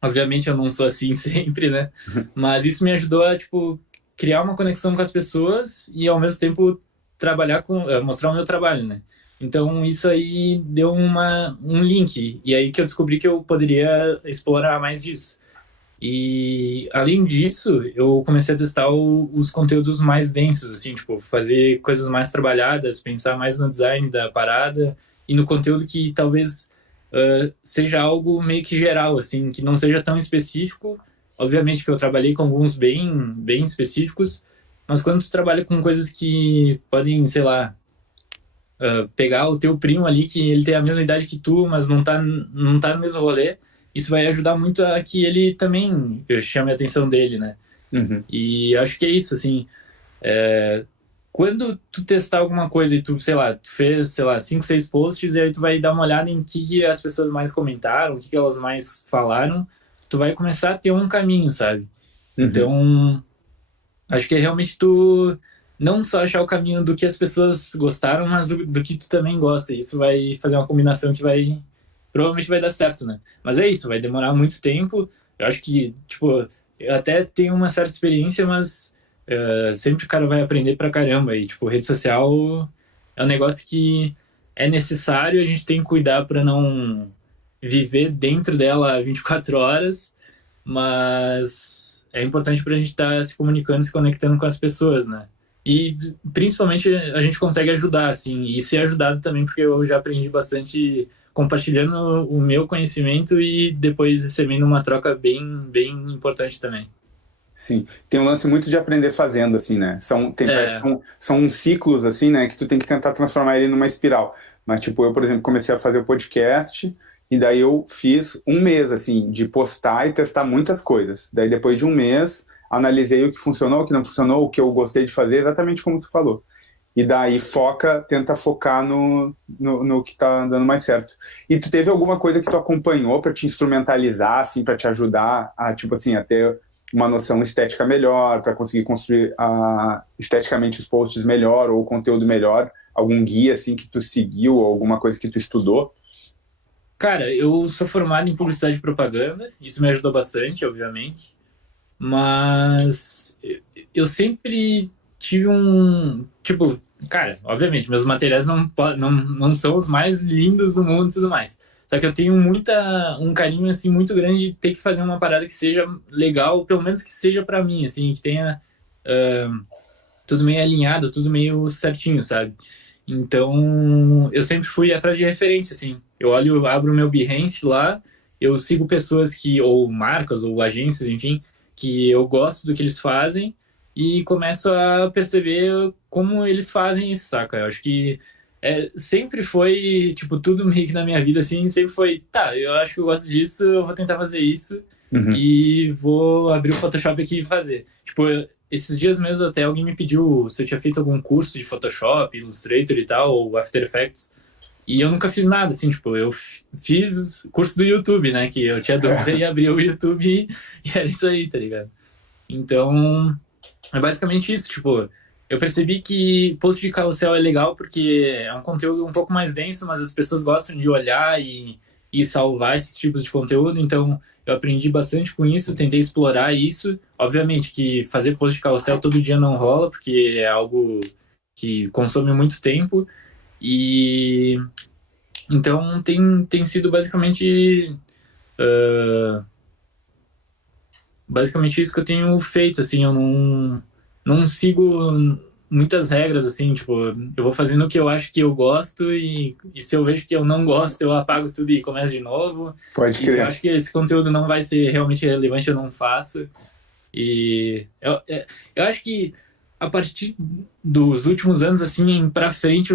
obviamente, eu não sou assim sempre, né? Mas isso me ajudou a, tipo, criar uma conexão com as pessoas e, ao mesmo tempo, trabalhar mostrar o meu trabalho, né? Então isso aí deu um link e aí que eu descobri que eu poderia explorar mais disso. E além disso, eu comecei a testar os conteúdos mais densos, assim, tipo, fazer coisas mais trabalhadas, pensar mais no design da parada e no conteúdo que talvez seja algo meio que geral, assim, que não seja tão específico. Obviamente que eu trabalhei com alguns bem específicos, mas quando tu trabalha com coisas que podem, sei lá, pegar o teu primo ali, que ele tem a mesma idade que tu, mas não tá no mesmo rolê, isso vai ajudar muito a que ele também chame a atenção dele, né? Uhum. E acho que é isso, assim, quando tu testar alguma coisa e tu, sei lá, tu fez, sei lá, 5, 6 posts e aí tu vai dar uma olhada em que as pessoas mais comentaram, o que elas mais falaram, tu vai começar a ter um caminho, sabe? Uhum. Então, acho que é realmente tu não só achar o caminho do que as pessoas gostaram, mas do que tu também gosta. E isso vai fazer uma combinação que provavelmente vai dar certo, né? Mas é isso, vai demorar muito tempo. Eu acho que, tipo, eu até tenho uma certa experiência, mas sempre o cara vai aprender pra caramba. E, tipo, rede social é um negócio que é necessário, a gente tem que cuidar pra não viver dentro dela 24 horas, mas é importante para a gente estar se comunicando, se conectando com as pessoas, né? E principalmente a gente consegue ajudar, assim, e ser ajudado também, porque eu já aprendi bastante compartilhando o meu conhecimento e depois recebendo uma troca bem importante também. Sim, tem um lance muito de aprender fazendo, assim, né? Parece que É, são uns ciclos, assim, né? Que tu tem que tentar transformar ele numa espiral. Mas, tipo, eu, por exemplo, comecei a fazer o podcast e daí eu fiz um mês, assim, de postar e testar muitas coisas. Daí, depois de um mês, analisei o que funcionou, o que não funcionou, o que eu gostei de fazer, exatamente como tu falou. E daí tenta focar no que tá dando mais certo. E tu teve alguma coisa que tu acompanhou para te instrumentalizar, assim, para te ajudar a, tipo assim, a ter uma noção estética melhor, para conseguir construir esteticamente os posts melhor ou o conteúdo melhor? Algum guia, assim, que tu seguiu ou alguma coisa que tu estudou? cara, eu sou formado em publicidade e propaganda, isso me ajudou bastante, obviamente, mas eu sempre tive um, tipo, cara, obviamente, meus materiais não são os mais lindos do mundo e tudo mais. Só que eu tenho um carinho, assim, muito grande de ter que fazer uma parada que seja legal, pelo menos que seja pra mim, assim, que tenha tudo meio alinhado, tudo meio certinho, sabe? Então, eu sempre fui atrás de referência, assim. Eu olho, eu abro o meu Behance lá, eu sigo pessoas ou marcas, ou agências, enfim, que eu gosto do que eles fazem e começo a perceber como eles fazem isso, saca? Eu acho que sempre foi, tipo, tudo meio que na minha vida, assim, sempre foi, tá, eu acho que eu gosto disso, eu vou tentar fazer isso Uhum. e vou abrir o Photoshop aqui e fazer. Tipo, esses dias mesmo até alguém me pediu se eu tinha feito algum curso de Photoshop, Illustrator e tal, ou After Effects. E eu nunca fiz nada, assim, tipo, eu fiz curso do YouTube, né? Que eu tinha dúvida e abri o YouTube e era isso aí, tá ligado? Então, é basicamente isso, tipo, eu percebi que post de carrossel é legal porque é um conteúdo um pouco mais denso, mas as pessoas gostam de olhar e salvar esses tipos de conteúdo, então eu aprendi bastante com isso, tentei explorar isso. Obviamente que fazer post de carrossel todo dia não rola, porque é algo que consome muito tempo, e então tem sido basicamente isso que eu tenho feito, assim, eu não sigo muitas regras, assim, tipo, eu vou fazendo o que eu acho que eu gosto e se eu vejo que eu não gosto, eu apago tudo e começo de novo. Pode E se eu crer. acho que esse conteúdo não vai ser realmente relevante, eu não faço. E eu acho que a partir dos últimos anos, assim, pra frente,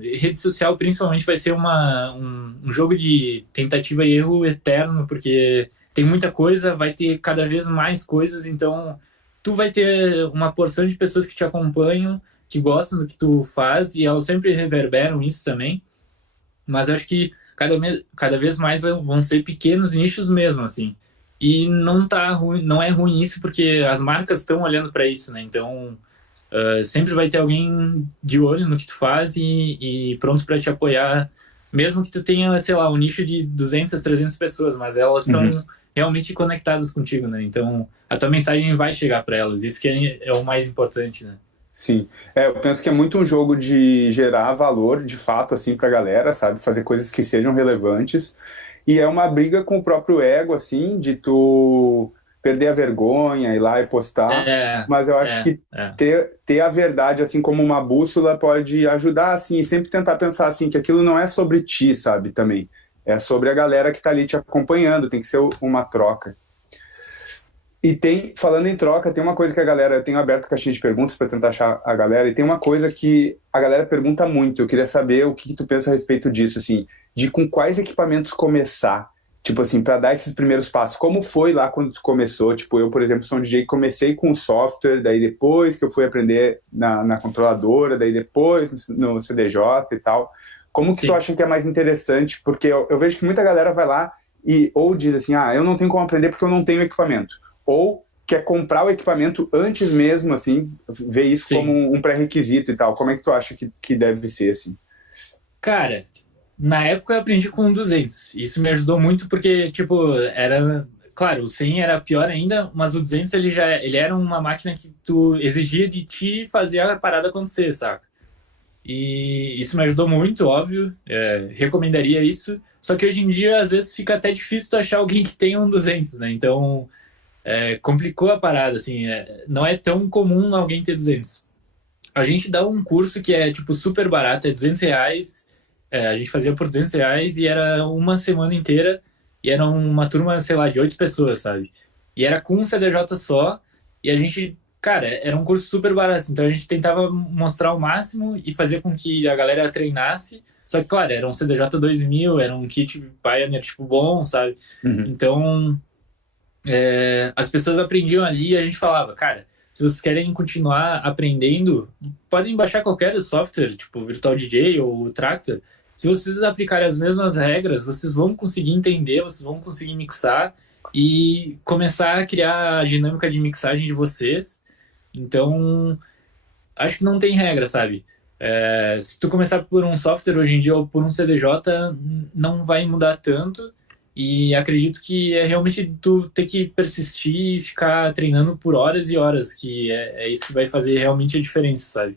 rede social principalmente vai ser um jogo de tentativa e erro eterno, porque tem muita coisa, vai ter cada vez mais coisas, então tu vai ter uma porção de pessoas que te acompanham, que gostam do que tu faz, e elas sempre reverberam isso também, mas eu acho que cada vez mais vão ser pequenos nichos mesmo, assim. E não tá ruim, não é ruim isso, porque as marcas estão olhando para isso, né? Então, sempre vai ter alguém de olho no que tu faz e pronto para te apoiar, mesmo que tu tenha, sei lá, um nicho de 200, 300 pessoas, mas elas Uhum. são realmente conectadas contigo, né? Então, a tua mensagem vai chegar para elas, isso que é o mais importante, né? Sim. Eu penso que é muito um jogo de gerar valor, de fato, assim, pra galera, sabe? Fazer coisas que sejam relevantes. E é uma briga com o próprio ego, assim, de tu perder a vergonha, ir lá e postar. É, Mas eu acho é, que é. ter a verdade, assim, como uma bússola pode ajudar, assim, e sempre tentar pensar, assim, que aquilo não é sobre ti, sabe, também. É sobre a galera que tá ali te acompanhando, tem que ser uma troca. E falando em troca, tem uma coisa que a galera, eu tenho aberto a caixinha de perguntas para tentar achar a galera, e tem uma coisa que a galera pergunta muito, eu queria saber o que tu pensa a respeito disso, assim, de com quais equipamentos começar, tipo assim, para dar esses primeiros passos. Como foi lá quando tu começou? Tipo, eu, por exemplo, sou um DJ que comecei com software, daí depois que eu fui aprender na controladora, daí depois no CDJ e tal. Como que tu Sim. acha que é mais interessante? Porque eu vejo que muita galera vai lá e ou diz assim, eu não tenho como aprender porque eu não tenho equipamento ou quer comprar o equipamento antes mesmo, assim, ver isso como Sim. um pré-requisito e tal. Como é que tu acha que deve ser, assim? Cara, na época eu aprendi com 200. Isso me ajudou muito porque, tipo, era... Claro, o 100 era pior ainda, mas o 200 ele era uma máquina que tu exigia de ti fazer a parada acontecer, saca? E isso me ajudou muito, óbvio. Recomendaria isso. Só que hoje em dia, às vezes, fica até difícil tu achar alguém que tenha um 200, né? Então, complicou a parada, assim. Não é tão comum alguém ter 200. A gente dá um curso que é, tipo, super barato, é R$ 200. A gente fazia por R$ 200 e era uma semana inteira. E era uma turma, sei lá, de 8 pessoas, sabe? E era com um CDJ só. E a gente, cara, era um curso super barato, então a gente tentava mostrar o máximo e fazer com que a galera treinasse. Só que, claro, era um CDJ 2000, era um kit Pioneer, tipo, bom, sabe? Uhum. Então, as pessoas aprendiam ali e a gente falava, cara, se vocês querem continuar aprendendo, podem baixar qualquer software, tipo Virtual DJ ou o Tractor. Se vocês aplicarem as mesmas regras, vocês vão conseguir entender, vocês vão conseguir mixar e começar a criar a dinâmica de mixagem de vocês. Então, acho que não tem regra, sabe? Se tu começar por um software hoje em dia ou por um CDJ, não vai mudar tanto. E acredito que é realmente tu ter que persistir e ficar treinando por horas e horas, que é isso que vai fazer realmente a diferença, sabe?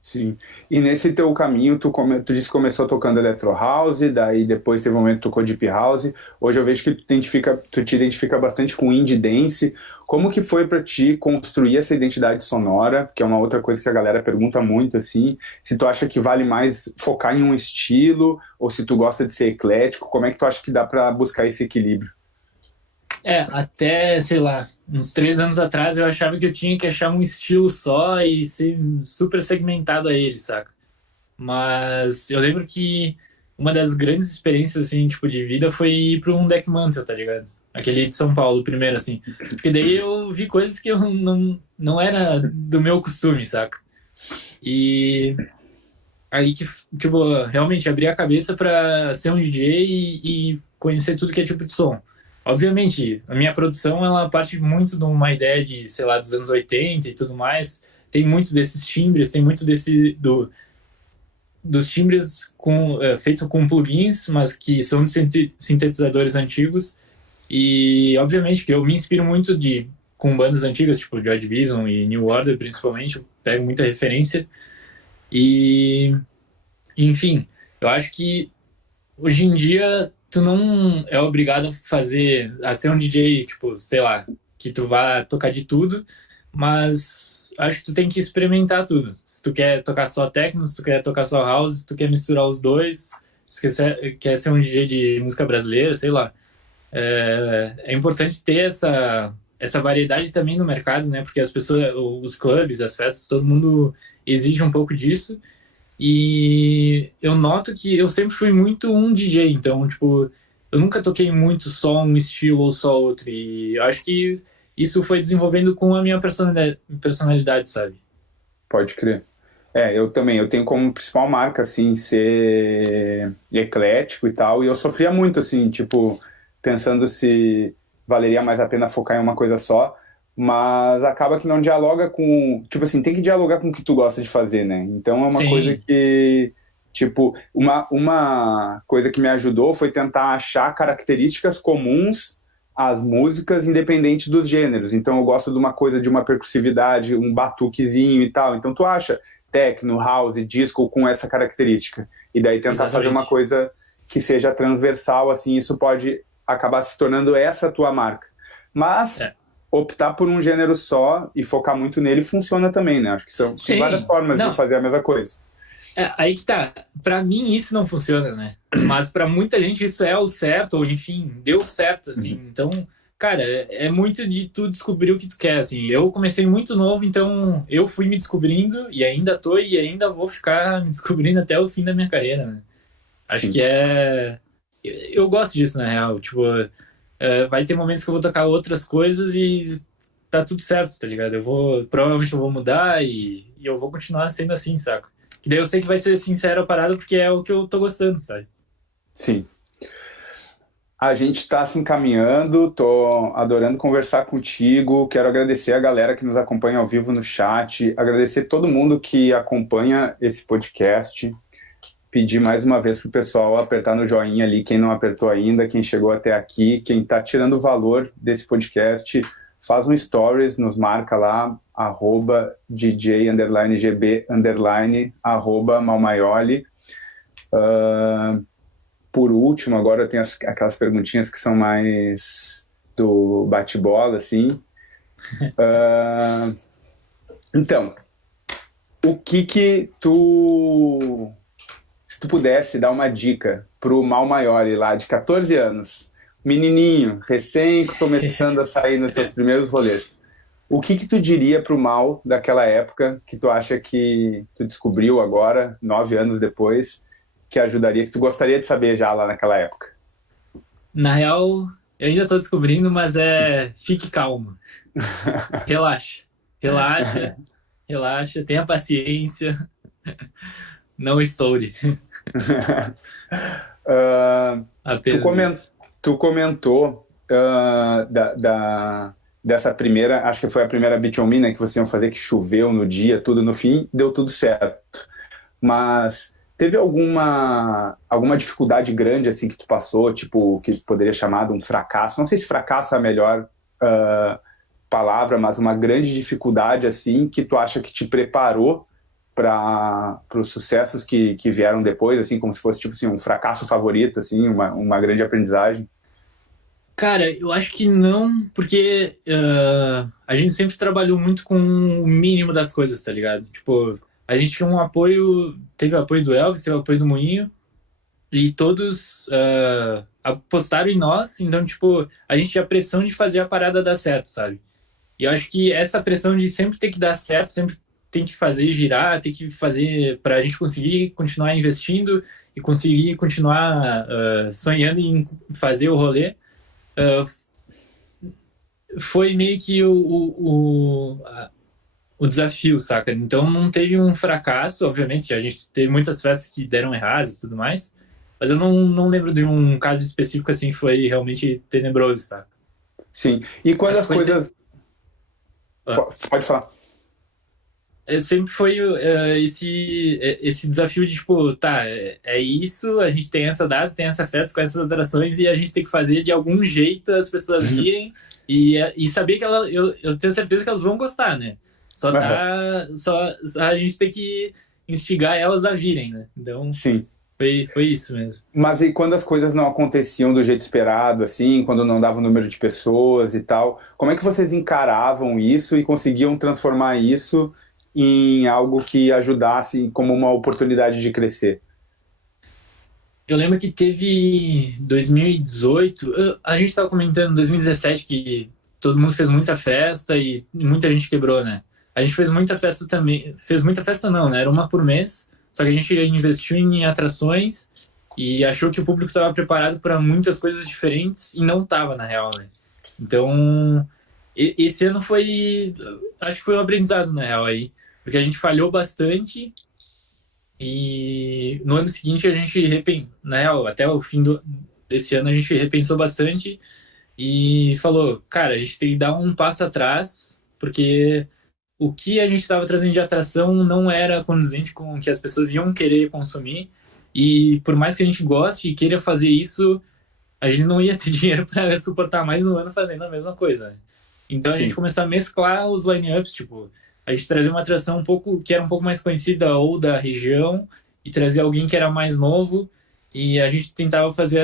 Sim. E nesse teu caminho, tu disse que começou tocando Electro House, daí depois teve um momento que tocou Deep House. Hoje eu vejo que tu te identifica bastante com Indie Dance. Como que foi pra ti construir essa identidade sonora? Que é uma outra coisa que a galera pergunta muito, assim. Se tu acha que vale mais focar em um estilo, ou se tu gosta de ser eclético, como é que tu acha que dá pra buscar esse equilíbrio? Até, sei lá, uns 3 anos atrás eu achava que eu tinha que achar um estilo só e ser super segmentado a ele, saca? Mas eu lembro que uma das grandes experiências, assim, tipo, de vida foi ir pra um Deck Mantle, tá ligado? Aquele de São Paulo, primeiro, assim. Porque daí eu vi coisas que eu não era do meu costume, saca? E aí que, tipo, realmente abri a cabeça pra ser um DJ e conhecer tudo que é tipo de som. Obviamente, a minha produção, ela parte muito de uma ideia de, sei lá, dos anos 80 e tudo mais. Tem muito desses timbres, tem muito dos timbres feito com plugins, mas que são de sintetizadores antigos. E, obviamente, que eu me inspiro muito com bandas antigas, tipo Joy Division e New Order, principalmente. Eu pego muita referência. E, enfim, eu acho que hoje em dia tu não é obrigado a ser um DJ, tipo, sei lá, que tu vá tocar de tudo, mas acho que tu tem que experimentar tudo. Se tu quer tocar só techno, se tu quer tocar só house, se tu quer misturar os dois, se tu quer ser um DJ de música brasileira, sei lá. É importante ter essa variedade também no mercado, né? Porque as pessoas, os clubes, as festas, todo mundo exige um pouco disso. E eu noto que eu sempre fui muito um DJ, então, tipo, eu nunca toquei muito só um estilo ou só outro. E eu acho que isso foi desenvolvendo com a minha personalidade, sabe? Pode crer. Eu também, eu tenho como principal marca, assim, ser eclético e tal, e eu sofria muito, assim, tipo, pensando se valeria mais a pena focar em uma coisa só, mas acaba que não dialoga com, tipo assim, tem que dialogar com o que tu gosta de fazer, né? Então é uma coisa Sim, que, tipo, uma coisa que me ajudou foi tentar achar características comuns às músicas, independente dos gêneros. Então eu gosto de uma coisa de uma percussividade, um batuquezinho e tal. Então tu acha techno, house, disco com essa característica. E daí tentar fazer uma exatamente. coisa que seja transversal, assim, isso pode acabar se tornando essa tua marca. Mas É. optar por um gênero só e focar muito nele funciona também, né? Acho que tem várias Sim, formas de não, fazer a mesma coisa. aí que tá. Pra mim isso não funciona, né? Mas pra muita gente isso é o certo, ou enfim, deu certo, assim. Uhum. Então, cara, é muito de tu descobrir o que tu quer, assim. Eu comecei muito novo, então eu fui me descobrindo e ainda tô e ainda vou ficar me descobrindo até o fim da minha carreira, né? Acho que Sim, eu gosto disso, na real. Tipo, vai ter momentos que eu vou tocar outras coisas e tá tudo certo, tá ligado? Provavelmente eu vou mudar e eu vou continuar sendo assim, saco? Que daí eu sei que vai ser sincero a parada porque é o que eu tô gostando, sabe? sim. A gente está se encaminhando, tô adorando conversar contigo. Quero agradecer a galera que nos acompanha ao vivo no chat, agradecer todo mundo que acompanha esse podcast. Pedir mais uma vez pro pessoal apertar no joinha ali, quem não apertou ainda, quem chegou até aqui, quem está tirando o valor desse podcast, faz um stories, nos marca lá, @DJ_GB_ @Malmaioli. Por último, agora eu tenho aquelas perguntinhas que são mais do bate-bola, assim. Então, o que tu... Se tu pudesse dar uma dica pro Mal Maior lá, de 14 anos, menininho, recém começando a sair nos seus primeiros rolês, O que que tu diria pro Mal daquela época que tu acha que tu descobriu agora, 9 anos depois, que ajudaria, que tu gostaria de saber já lá naquela época? Na real, eu ainda tô descobrindo, mas fique calmo. Relaxa. Relaxa, relaxa, tenha paciência, não estoure. Ah, tu, Apenas comen- isso. tu comentou dessa primeira, acho que foi a primeira Beach On Me, né, que vocês iam fazer, que choveu no dia, tudo no fim, deu tudo certo. Mas teve alguma dificuldade grande assim que tu passou, tipo, que poderia chamar de um fracasso? Não sei se fracasso é a melhor ah, palavra, mas uma grande dificuldade assim que tu acha que te preparou para os sucessos que vieram depois, assim, como se fosse tipo assim, um fracasso favorito, assim, uma grande aprendizagem. Cara, eu acho que não, porque a gente sempre trabalhou muito com o mínimo das coisas, tá ligado? Tipo, a gente tinha um apoio, teve o apoio do Elvis, teve o apoio do Moinho, e todos apostaram em nós, então, tipo, a gente tinha a pressão de fazer a parada dar certo, sabe? E eu acho que essa pressão de sempre ter que dar certo, sempre tem que fazer girar, tem que fazer para a gente conseguir continuar investindo e conseguir continuar sonhando em fazer o rolê, uh, foi meio que o desafio, saca? Então não teve um fracasso, obviamente, a gente teve muitas festas que deram erradas e tudo mais, mas eu não lembro de um caso específico assim que foi realmente tenebroso, saca? Sim. E quando Acho que as foi sempre. coisas. Pode falar. Sempre foi esse desafio de, tipo, tá, é isso, a gente tem essa data, tem essa festa com essas atrações e a gente tem que fazer de algum jeito as pessoas virem e saber que eu tenho certeza que elas vão gostar, né? Só a gente tem que instigar elas a virem, né? Então, Sim. foi isso mesmo. Mas e quando as coisas não aconteciam do jeito esperado, assim, quando não dava o número de pessoas e tal, como é que vocês encaravam isso e conseguiam transformar isso em algo que ajudasse como uma oportunidade de crescer? Eu lembro que teve 2018, a gente estava comentando em 2017 que todo mundo fez muita festa e muita gente quebrou, né? A gente fez muita festa também, fez muita festa não, né? Era uma por mês, só que a gente investiu em atrações e achou que o público estava preparado para muitas coisas diferentes e não estava, na real, né? Então, esse ano foi, acho que foi um aprendizado, na real, aí, porque a gente falhou bastante e no ano seguinte a gente na real, até o fim desse ano a gente repensou bastante e falou, cara, a gente tem que dar um passo atrás, porque o que a gente estava trazendo de atração não era condizente com o que as pessoas iam querer consumir. E por mais que a gente goste e queira fazer isso, a gente não ia ter dinheiro para suportar mais um ano fazendo a mesma coisa, né? Então a gente Sim, começou a mesclar os line-ups, tipo, a gente trazia uma atração um pouco que era um pouco mais conhecida ou da região e trazia alguém que era mais novo e a gente tentava fazer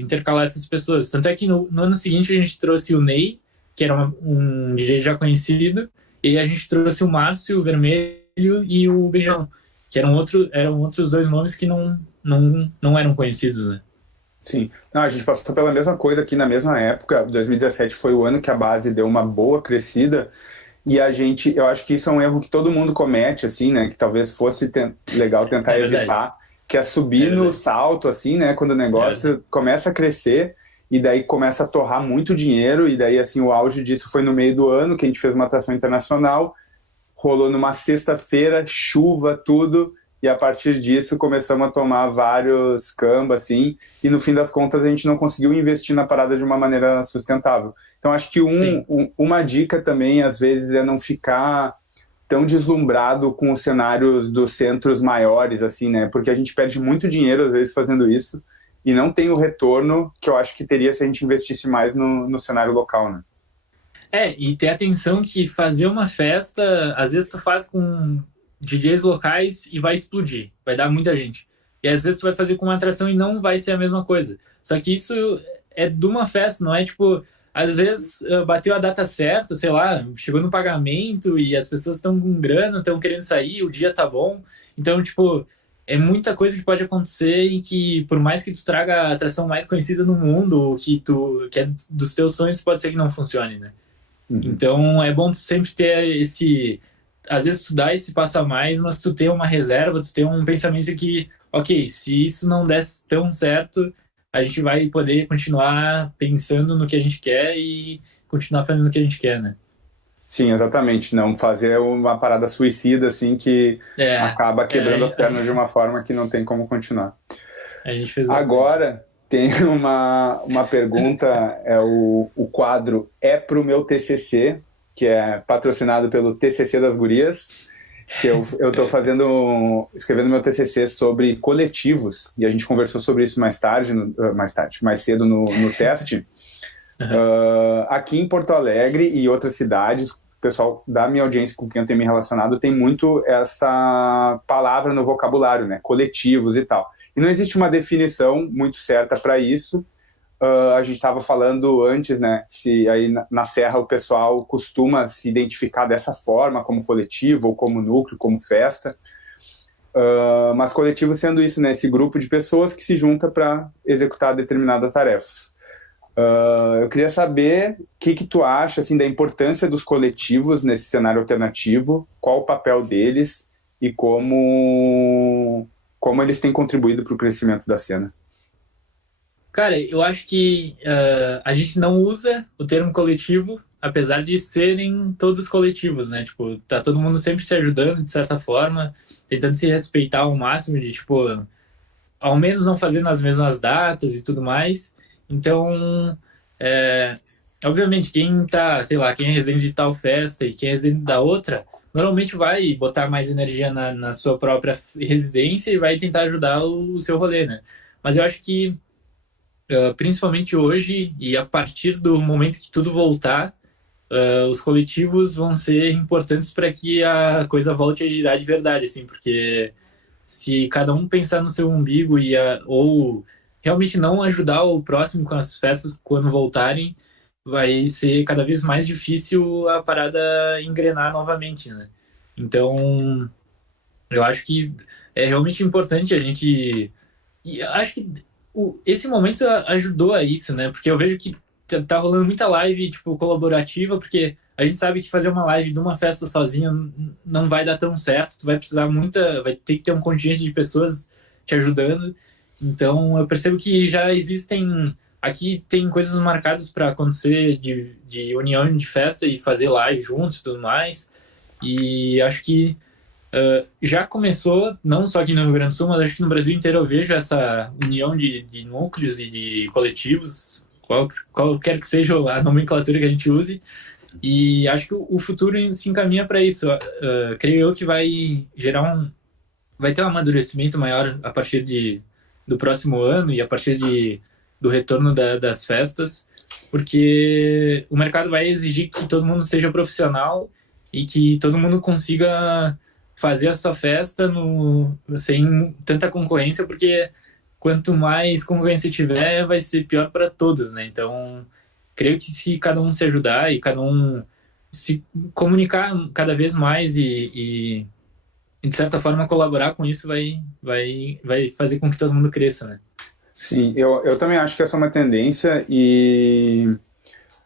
intercalar essas pessoas. Tanto é que no ano seguinte a gente trouxe o Ney, que era um DJ já conhecido, e a gente trouxe o Márcio o Vermelho e o Beijão, que eram outros dois nomes que não eram conhecidos, né? sim. Não, a gente passou pela mesma coisa aqui na mesma época. 2017 foi o ano que a base deu uma boa crescida. E a gente, eu acho que isso é um erro que todo mundo comete, assim, né? Que talvez fosse legal tentar É verdade, evitar, que é é subir no verdade, salto, assim, né? Quando o é verdade. negócio começa a crescer e daí começa a torrar muito dinheiro. E daí, assim, o auge disso foi no meio do ano, que a gente fez uma atração internacional. Rolou numa sexta-feira, chuva, tudo. E a partir disso começamos a tomar vários cambos, assim. E no fim das contas a gente não conseguiu investir na parada de uma maneira sustentável. Então, acho que Sim, uma dica também, às vezes, é não ficar tão deslumbrado com os cenários dos centros maiores, assim, né? Porque a gente perde muito dinheiro, às vezes, fazendo isso, e não tem o retorno que eu acho que teria se a gente investisse mais no cenário local, né? e ter atenção que fazer uma festa, às vezes tu faz com DJs locais e vai explodir, vai dar muita gente. E às vezes tu vai fazer com uma atração e não vai ser a mesma coisa. Só que isso é de uma festa, não é tipo, às vezes bateu a data certa, sei lá, chegou no pagamento e as pessoas estão com grana, estão querendo sair, o dia tá bom. Então, tipo, é muita coisa que pode acontecer e que por mais que tu traga a atração mais conhecida no mundo, que é dos teus sonhos, pode ser que não funcione, né? Uhum. Então é bom tu sempre ter esse, às vezes tu dá esse passo a mais, mas tu ter uma reserva, tu ter um pensamento que, ok, se isso não der tão certo, a gente vai poder continuar pensando no que a gente quer e continuar fazendo o que a gente quer, né? Sim, exatamente. Não fazer uma parada suicida, assim, que É, acaba quebrando as é, pernas de uma forma que não tem como continuar. a gente fez bastante isso. Agora, tem uma pergunta, o quadro É Pro Meu TCC, que é patrocinado pelo TCC das Gurias, que eu estou escrevendo meu TCC sobre coletivos, e a gente conversou sobre isso mais tarde, mais cedo no teste. Uhum. Aqui em Porto Alegre e outras cidades, o pessoal da minha audiência com quem eu tenho me relacionado tem muito essa palavra no vocabulário, né? Coletivos e tal. E não existe uma definição muito certa para isso. A gente estava falando antes, né? Se aí na Serra o pessoal costuma se identificar dessa forma, como coletivo, ou como núcleo, como festa. Mas coletivo sendo isso, né? Esse grupo de pessoas que se junta para executar determinada tarefa. Eu queria saber o que tu acha assim, da importância dos coletivos nesse cenário alternativo, qual o papel deles e como eles têm contribuído para o crescimento da cena. Cara, eu acho que a gente não usa o termo coletivo, apesar de serem todos coletivos, né? Tipo, tá todo mundo sempre se ajudando de certa forma, tentando se respeitar ao máximo, de tipo, ao menos não fazendo as mesmas datas e tudo mais. Então, é, obviamente, quem tá, sei lá, quem é residente de tal festa e quem é residente da outra, normalmente vai botar mais energia na sua própria residência e vai tentar ajudar o seu rolê, né? Mas eu acho que principalmente hoje e a partir do momento que tudo voltar, os coletivos vão ser importantes para que a coisa volte a girar de verdade, assim, porque se cada um pensar no seu umbigo ou realmente não ajudar o próximo com as festas quando voltarem, vai ser cada vez mais difícil a parada engrenar novamente, né? Então, eu acho que é realmente importante a gente. E acho que esse momento ajudou a isso, né? Porque eu vejo que tá rolando muita live, tipo, colaborativa, porque a gente sabe que fazer uma live de uma festa sozinha não vai dar tão certo. Tu vai precisar vai ter que ter um contingente de pessoas te ajudando. Então, eu percebo que já existem. Aqui tem coisas marcadas para acontecer de união de festa e fazer live juntos e tudo mais. E acho que já começou, não só aqui no Rio Grande do Sul, mas acho que no Brasil inteiro eu vejo essa união de núcleos e de coletivos, qualquer que seja a nomenclatura que a gente use, e acho que o futuro se encaminha para isso. Creio eu que vai ter um amadurecimento maior a partir do próximo ano e a partir do retorno das festas, porque o mercado vai exigir que todo mundo seja profissional e que todo mundo consiga fazer a sua festa sem tanta concorrência, porque quanto mais concorrência tiver, vai ser pior para todos, né? Então, creio que se cada um se ajudar e cada um se comunicar cada vez mais e de certa forma, colaborar com isso vai fazer com que todo mundo cresça, né? Sim, eu também acho que essa é uma tendência e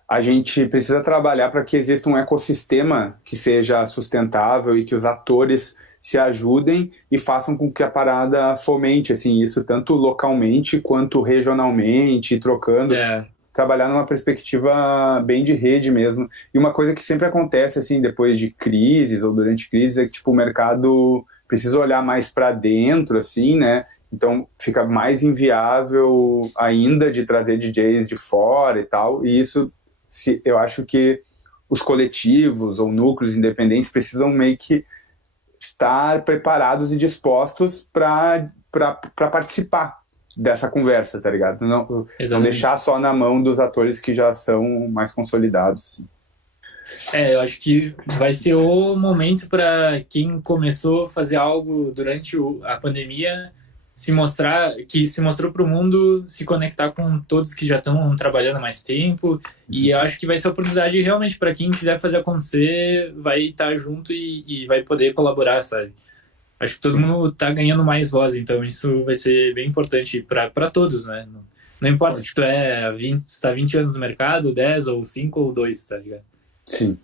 a gente precisa trabalhar para que exista um ecossistema que seja sustentável e que os atores se ajudem e façam com que a parada fomente assim, isso tanto localmente quanto regionalmente, trocando, É, trabalhar numa perspectiva bem de rede mesmo. E uma coisa que sempre acontece assim depois de crises ou durante crises é que tipo o mercado precisa olhar mais para dentro assim, né? Então fica mais inviável ainda de trazer DJs de fora e tal. E isso eu acho que os coletivos ou núcleos independentes precisam meio que estar preparados e dispostos para participar dessa conversa, tá ligado? Não deixar exatamente. só na mão dos atores que já são mais consolidados. Assim. Eu acho que vai ser o momento para quem começou a fazer algo durante a pandemia que se mostrou para o mundo se conectar com todos que já estão trabalhando há mais tempo. E eu acho que vai ser a oportunidade realmente para quem quiser fazer acontecer, vai estar junto e vai poder colaborar, sabe? Acho que todo Sim. mundo está ganhando mais voz, então isso vai ser bem importante para todos, né? Não importa se tu é 20, se tá 20 anos no mercado, 10 ou 5 ou 2, tá ligado? Sim.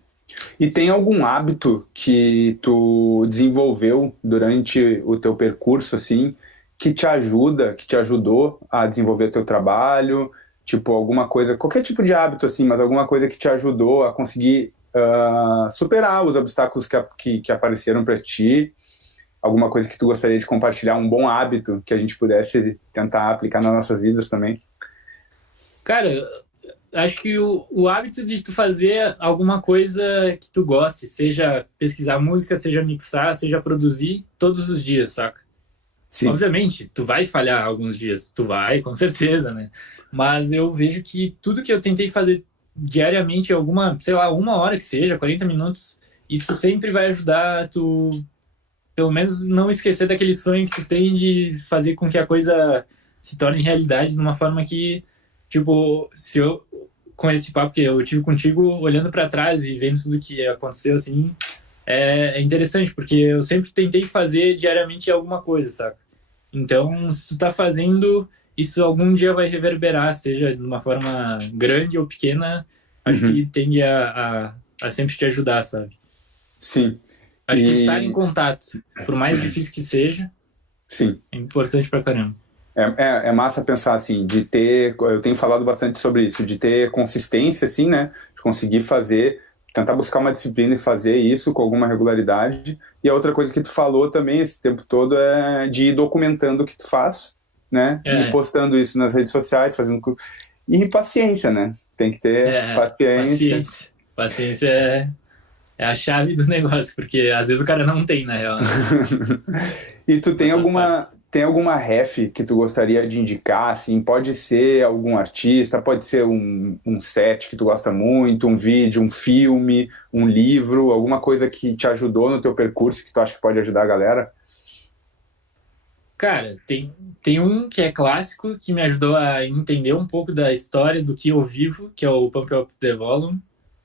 E tem algum hábito que tu desenvolveu durante o teu percurso, assim, que te ajuda, que te ajudou a desenvolver teu trabalho? Tipo, alguma coisa, qualquer tipo de hábito, assim, mas alguma coisa que te ajudou a conseguir superar os obstáculos que apareceram para ti? Alguma coisa que tu gostaria de compartilhar, um bom hábito que a gente pudesse tentar aplicar nas nossas vidas também? Cara, acho que o hábito de tu fazer alguma coisa que tu goste, seja pesquisar música, seja mixar, seja produzir, todos os dias, saca? Sim. Obviamente, tu vai falhar alguns dias, tu vai, com certeza, né? Mas eu vejo que tudo que eu tentei fazer diariamente, alguma, sei lá, uma hora que seja, 40 minutos, isso sempre vai ajudar tu, pelo menos, não esquecer daquele sonho que tu tem de fazer com que a coisa se torne realidade de uma forma que, tipo, se eu, com esse papo que eu tive contigo, olhando para trás e vendo tudo que aconteceu, assim, é interessante, porque eu sempre tentei fazer diariamente alguma coisa, saca? Então, se tu tá fazendo, isso algum dia vai reverberar, seja de uma forma grande ou pequena, acho que Uhum. tende a sempre te ajudar, sabe? Sim. Acho que estar em E contato, por mais difícil que seja, sim. é importante pra caramba. É massa pensar assim, de ter, eu tenho falado bastante sobre isso, de ter consistência, assim, né? De conseguir fazer, tentar buscar uma disciplina e fazer isso com alguma regularidade. E a outra coisa que tu falou também esse tempo todo é de ir documentando o que tu faz, né? E É, postando isso nas redes sociais, fazendo. E paciência, né? Tem que ter paciência. paciência. Paciência é a chave do negócio, porque às vezes o cara não tem, na real, né? E tu Mas faz parte. tem alguma ref que tu gostaria de indicar, assim, pode ser algum artista, pode ser um set que tu gosta muito, um vídeo, um filme, um livro, alguma coisa que te ajudou no teu percurso que tu acha que pode ajudar a galera? Cara, tem um que é clássico, que me ajudou a entender um pouco da história do que eu vivo, que é o Pump Up The Volume.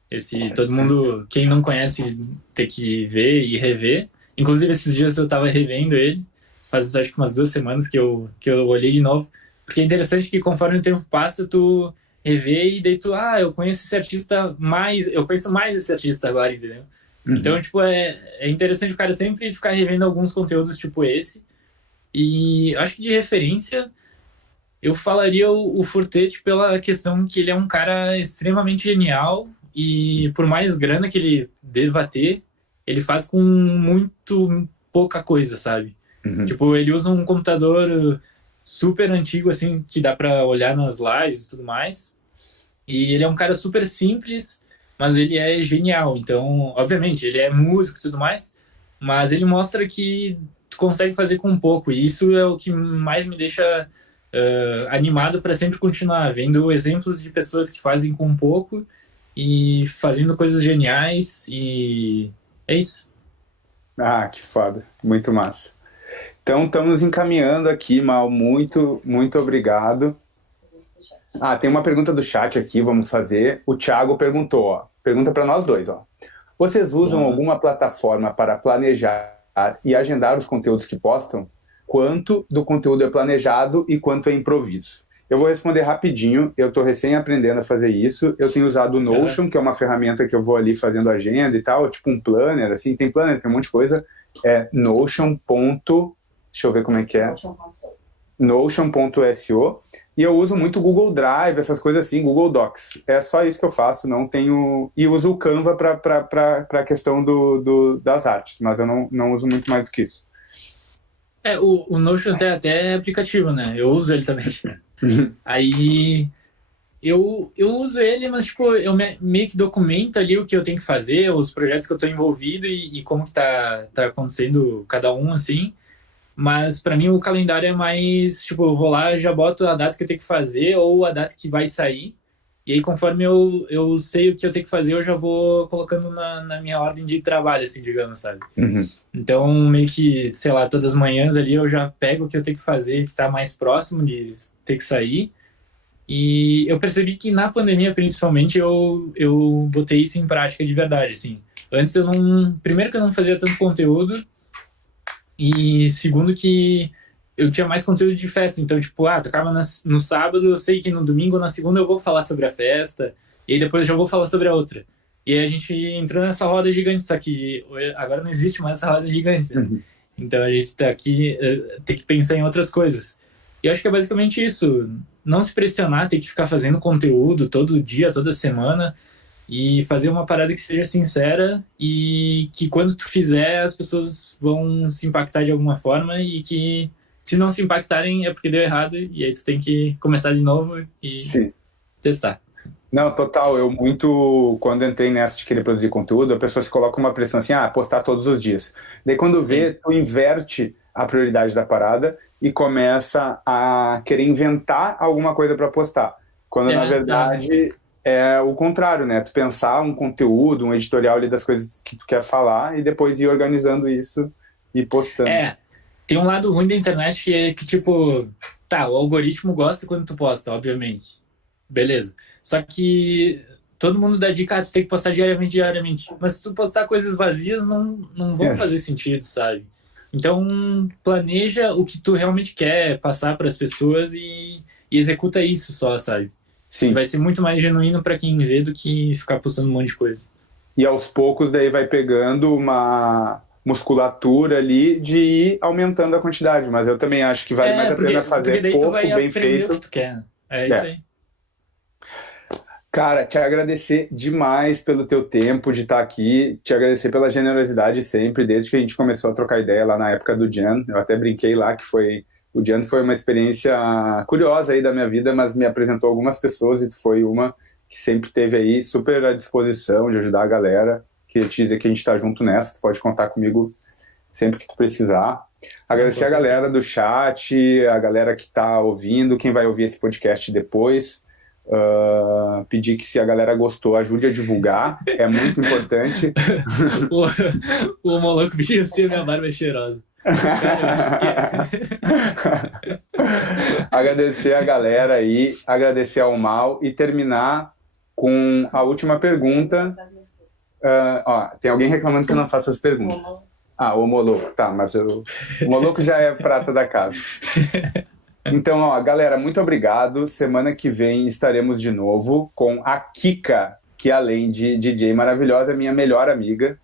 Esse, todo mundo, quem não conhece, tem que ver e rever. Inclusive, esses dias eu tava revendo ele, faz acho que umas 2 semanas que eu olhei de novo. Porque é interessante que conforme o tempo passa, tu revê e daí tu, eu conheço esse artista mais, eu conheço mais esse artista agora, entendeu? Então, Uhum. tipo, é interessante o cara sempre ficar revendo alguns conteúdos tipo esse. E acho que de referência, eu falaria o Furtet pela questão que ele é um cara extremamente genial e por mais grana que ele deva ter, ele faz com muito pouca coisa, sabe? Uhum. Tipo, ele usa um computador super antigo, assim, que dá pra olhar nas lives e tudo mais. E ele é um cara super simples, mas ele é genial. Então, obviamente, ele é músico e tudo mais, mas ele mostra que tu consegue fazer com pouco. E isso é o que mais me deixa animado para sempre continuar vendo exemplos de pessoas que fazem com pouco e fazendo coisas geniais. E é isso. Ah, que foda, muito massa. Então, estamos encaminhando aqui, Mal, muito obrigado. Ah, tem uma pergunta do chat aqui, vamos fazer. O Thiago perguntou, ó, pergunta para nós dois, ó. Vocês usam Boa. alguma plataforma para planejar e agendar os conteúdos que postam? Quanto do conteúdo é planejado e quanto é improviso? Eu vou responder rapidinho, eu estou recém aprendendo a fazer isso. Eu tenho usado o Uhum. Notion, que é uma ferramenta que eu vou ali fazendo agenda e tal, tipo um planner, assim, tem planner, tem um monte de coisa. É Notion. Deixa eu ver como é que é. Notion.so. E eu uso muito Google Drive, essas coisas assim, Google Docs. É só isso que eu faço, não tenho. E uso o Canva para a questão das artes, mas eu não uso muito mais do que isso. O Notion até é aplicativo, né? Eu uso ele também. Aí eu uso ele, mas tipo, eu meio que documento ali o que eu tenho que fazer, os projetos que eu estou envolvido e como que tá acontecendo cada um, assim. Mas para mim o calendário é mais, tipo, eu vou lá, já boto a data que eu tenho que fazer ou a data que vai sair. E aí, conforme eu sei o que eu tenho que fazer, eu já vou colocando na minha ordem de trabalho, assim, digamos, sabe? Uhum. Então, meio que, sei lá, todas as manhãs ali eu já pego o que eu tenho que fazer, que tá mais próximo de ter que sair. E eu percebi que na pandemia, principalmente, eu botei isso em prática de verdade, assim. Antes eu não. Primeiro que eu não fazia tanto conteúdo, e segundo que eu tinha mais conteúdo de festa. Então, tipo, tocava no sábado, eu sei que no domingo ou na segunda eu vou falar sobre a festa, e aí depois eu já vou falar sobre a outra. E aí a gente entrou nessa roda gigante, só que agora não existe mais essa roda gigante, né? Então a gente tá aqui, tem que pensar em outras coisas. E eu acho que é basicamente isso. Não se pressionar, ter que ficar fazendo conteúdo todo dia, toda semana, e fazer uma parada que seja sincera e que quando tu fizer as pessoas vão se impactar de alguma forma e que se não se impactarem é porque deu errado e aí tu tem que começar de novo e Sim. testar. Não, total. Eu muito, quando entrei nessa de querer produzir conteúdo, a pessoa se coloca uma pressão assim, postar todos os dias. Daí quando vê, Sim. tu inverte a prioridade da parada e começa a querer inventar alguma coisa para postar. Quando na verdade é o contrário, né? Tu pensar um conteúdo, um editorial ali das coisas que tu quer falar e depois ir organizando isso e postando. Tem um lado ruim da internet que é que, tipo, tá, o algoritmo gosta quando tu posta, obviamente. Beleza. Só que todo mundo dá dica, tu tem que postar diariamente, diariamente. Mas se tu postar coisas vazias, não vão fazer sentido, sabe? Então, planeja o que tu realmente quer passar para as pessoas e executa isso só, sabe? Sim. Que vai ser muito mais genuíno para quem vê do que ficar postando um monte de coisa. E aos poucos daí vai pegando uma musculatura ali de ir aumentando a quantidade, mas eu também acho que vale mais a pena porque fazer daí tu pouco, vai bem aprender o feito. que tu quer. É isso aí. Cara, te agradecer demais pelo teu tempo de estar aqui, te agradecer pela generosidade sempre, desde que a gente começou a trocar ideia lá na época do Jan. Eu até brinquei lá que o Jan foi uma experiência curiosa aí da minha vida, mas me apresentou algumas pessoas e tu foi uma que sempre teve aí super à disposição de ajudar a galera. Queria te dizer que a gente está junto nessa, tu pode contar comigo sempre que tu precisar. Agradecer a galera do chat, a galera que está ouvindo, quem vai ouvir esse podcast depois. Pedir que se a galera gostou, ajude a divulgar, é muito importante. o homologo pediu se a minha barba é cheirosa. Agradecer a galera aí, agradecer ao Mal e terminar com a última pergunta. Tem alguém reclamando que eu não faço as perguntas. O Homoloco, tá, mas o Homoloco já é prata da casa. Então, galera, muito obrigado. Semana que vem estaremos de novo com a Kika, que além de DJ maravilhosa, é minha melhor amiga.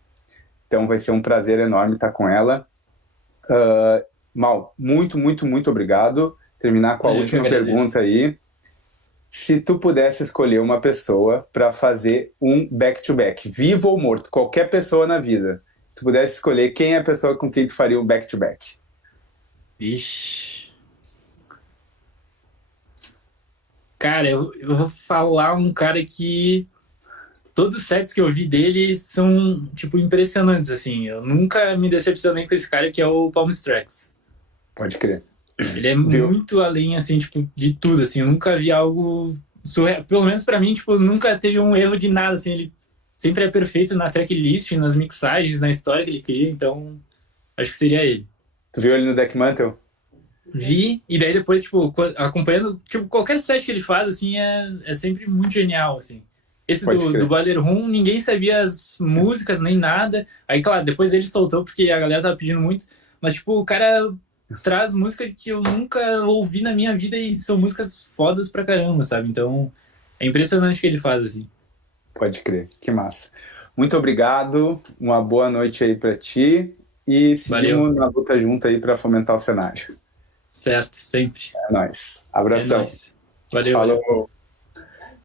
Então vai ser um prazer enorme estar com ela. Mal, muito, muito, muito obrigado. Terminar com a última pergunta aí. Se tu pudesse escolher uma pessoa para fazer um back-to-back, vivo ou morto, qualquer pessoa na vida, se tu pudesse escolher quem é a pessoa com quem tu faria o back-to-back? Vixe. Cara, eu vou falar um cara que todos os sets que eu vi dele são, tipo, impressionantes, assim. Eu nunca me decepcionei com esse cara, que é o Palm Strax. Pode crer. Ele é muito além, assim, tipo, de tudo, assim. Eu nunca vi algo surreal. Pelo menos pra mim, tipo, nunca teve um erro de nada, assim. Ele sempre é perfeito na tracklist, nas mixagens, na história que ele cria. Então, acho que seria ele. Tu viu ele no Deck Mantle? Vi, e daí depois, tipo, acompanhando, tipo, qualquer set que ele faz, assim, é sempre muito genial, assim. Esse do Boiler Room, ninguém sabia as músicas, nem nada. Aí, claro, depois ele soltou, porque a galera tava pedindo muito. Mas, tipo, o cara traz música que eu nunca ouvi na minha vida e são músicas fodas pra caramba, sabe? Então, é impressionante o que ele faz, assim. Pode crer, que massa. Muito obrigado, uma boa noite aí pra ti. E seguimos na luta junto aí pra fomentar o cenário. Certo, sempre. É nóis. Abração. É nóis. Valeu. Falou.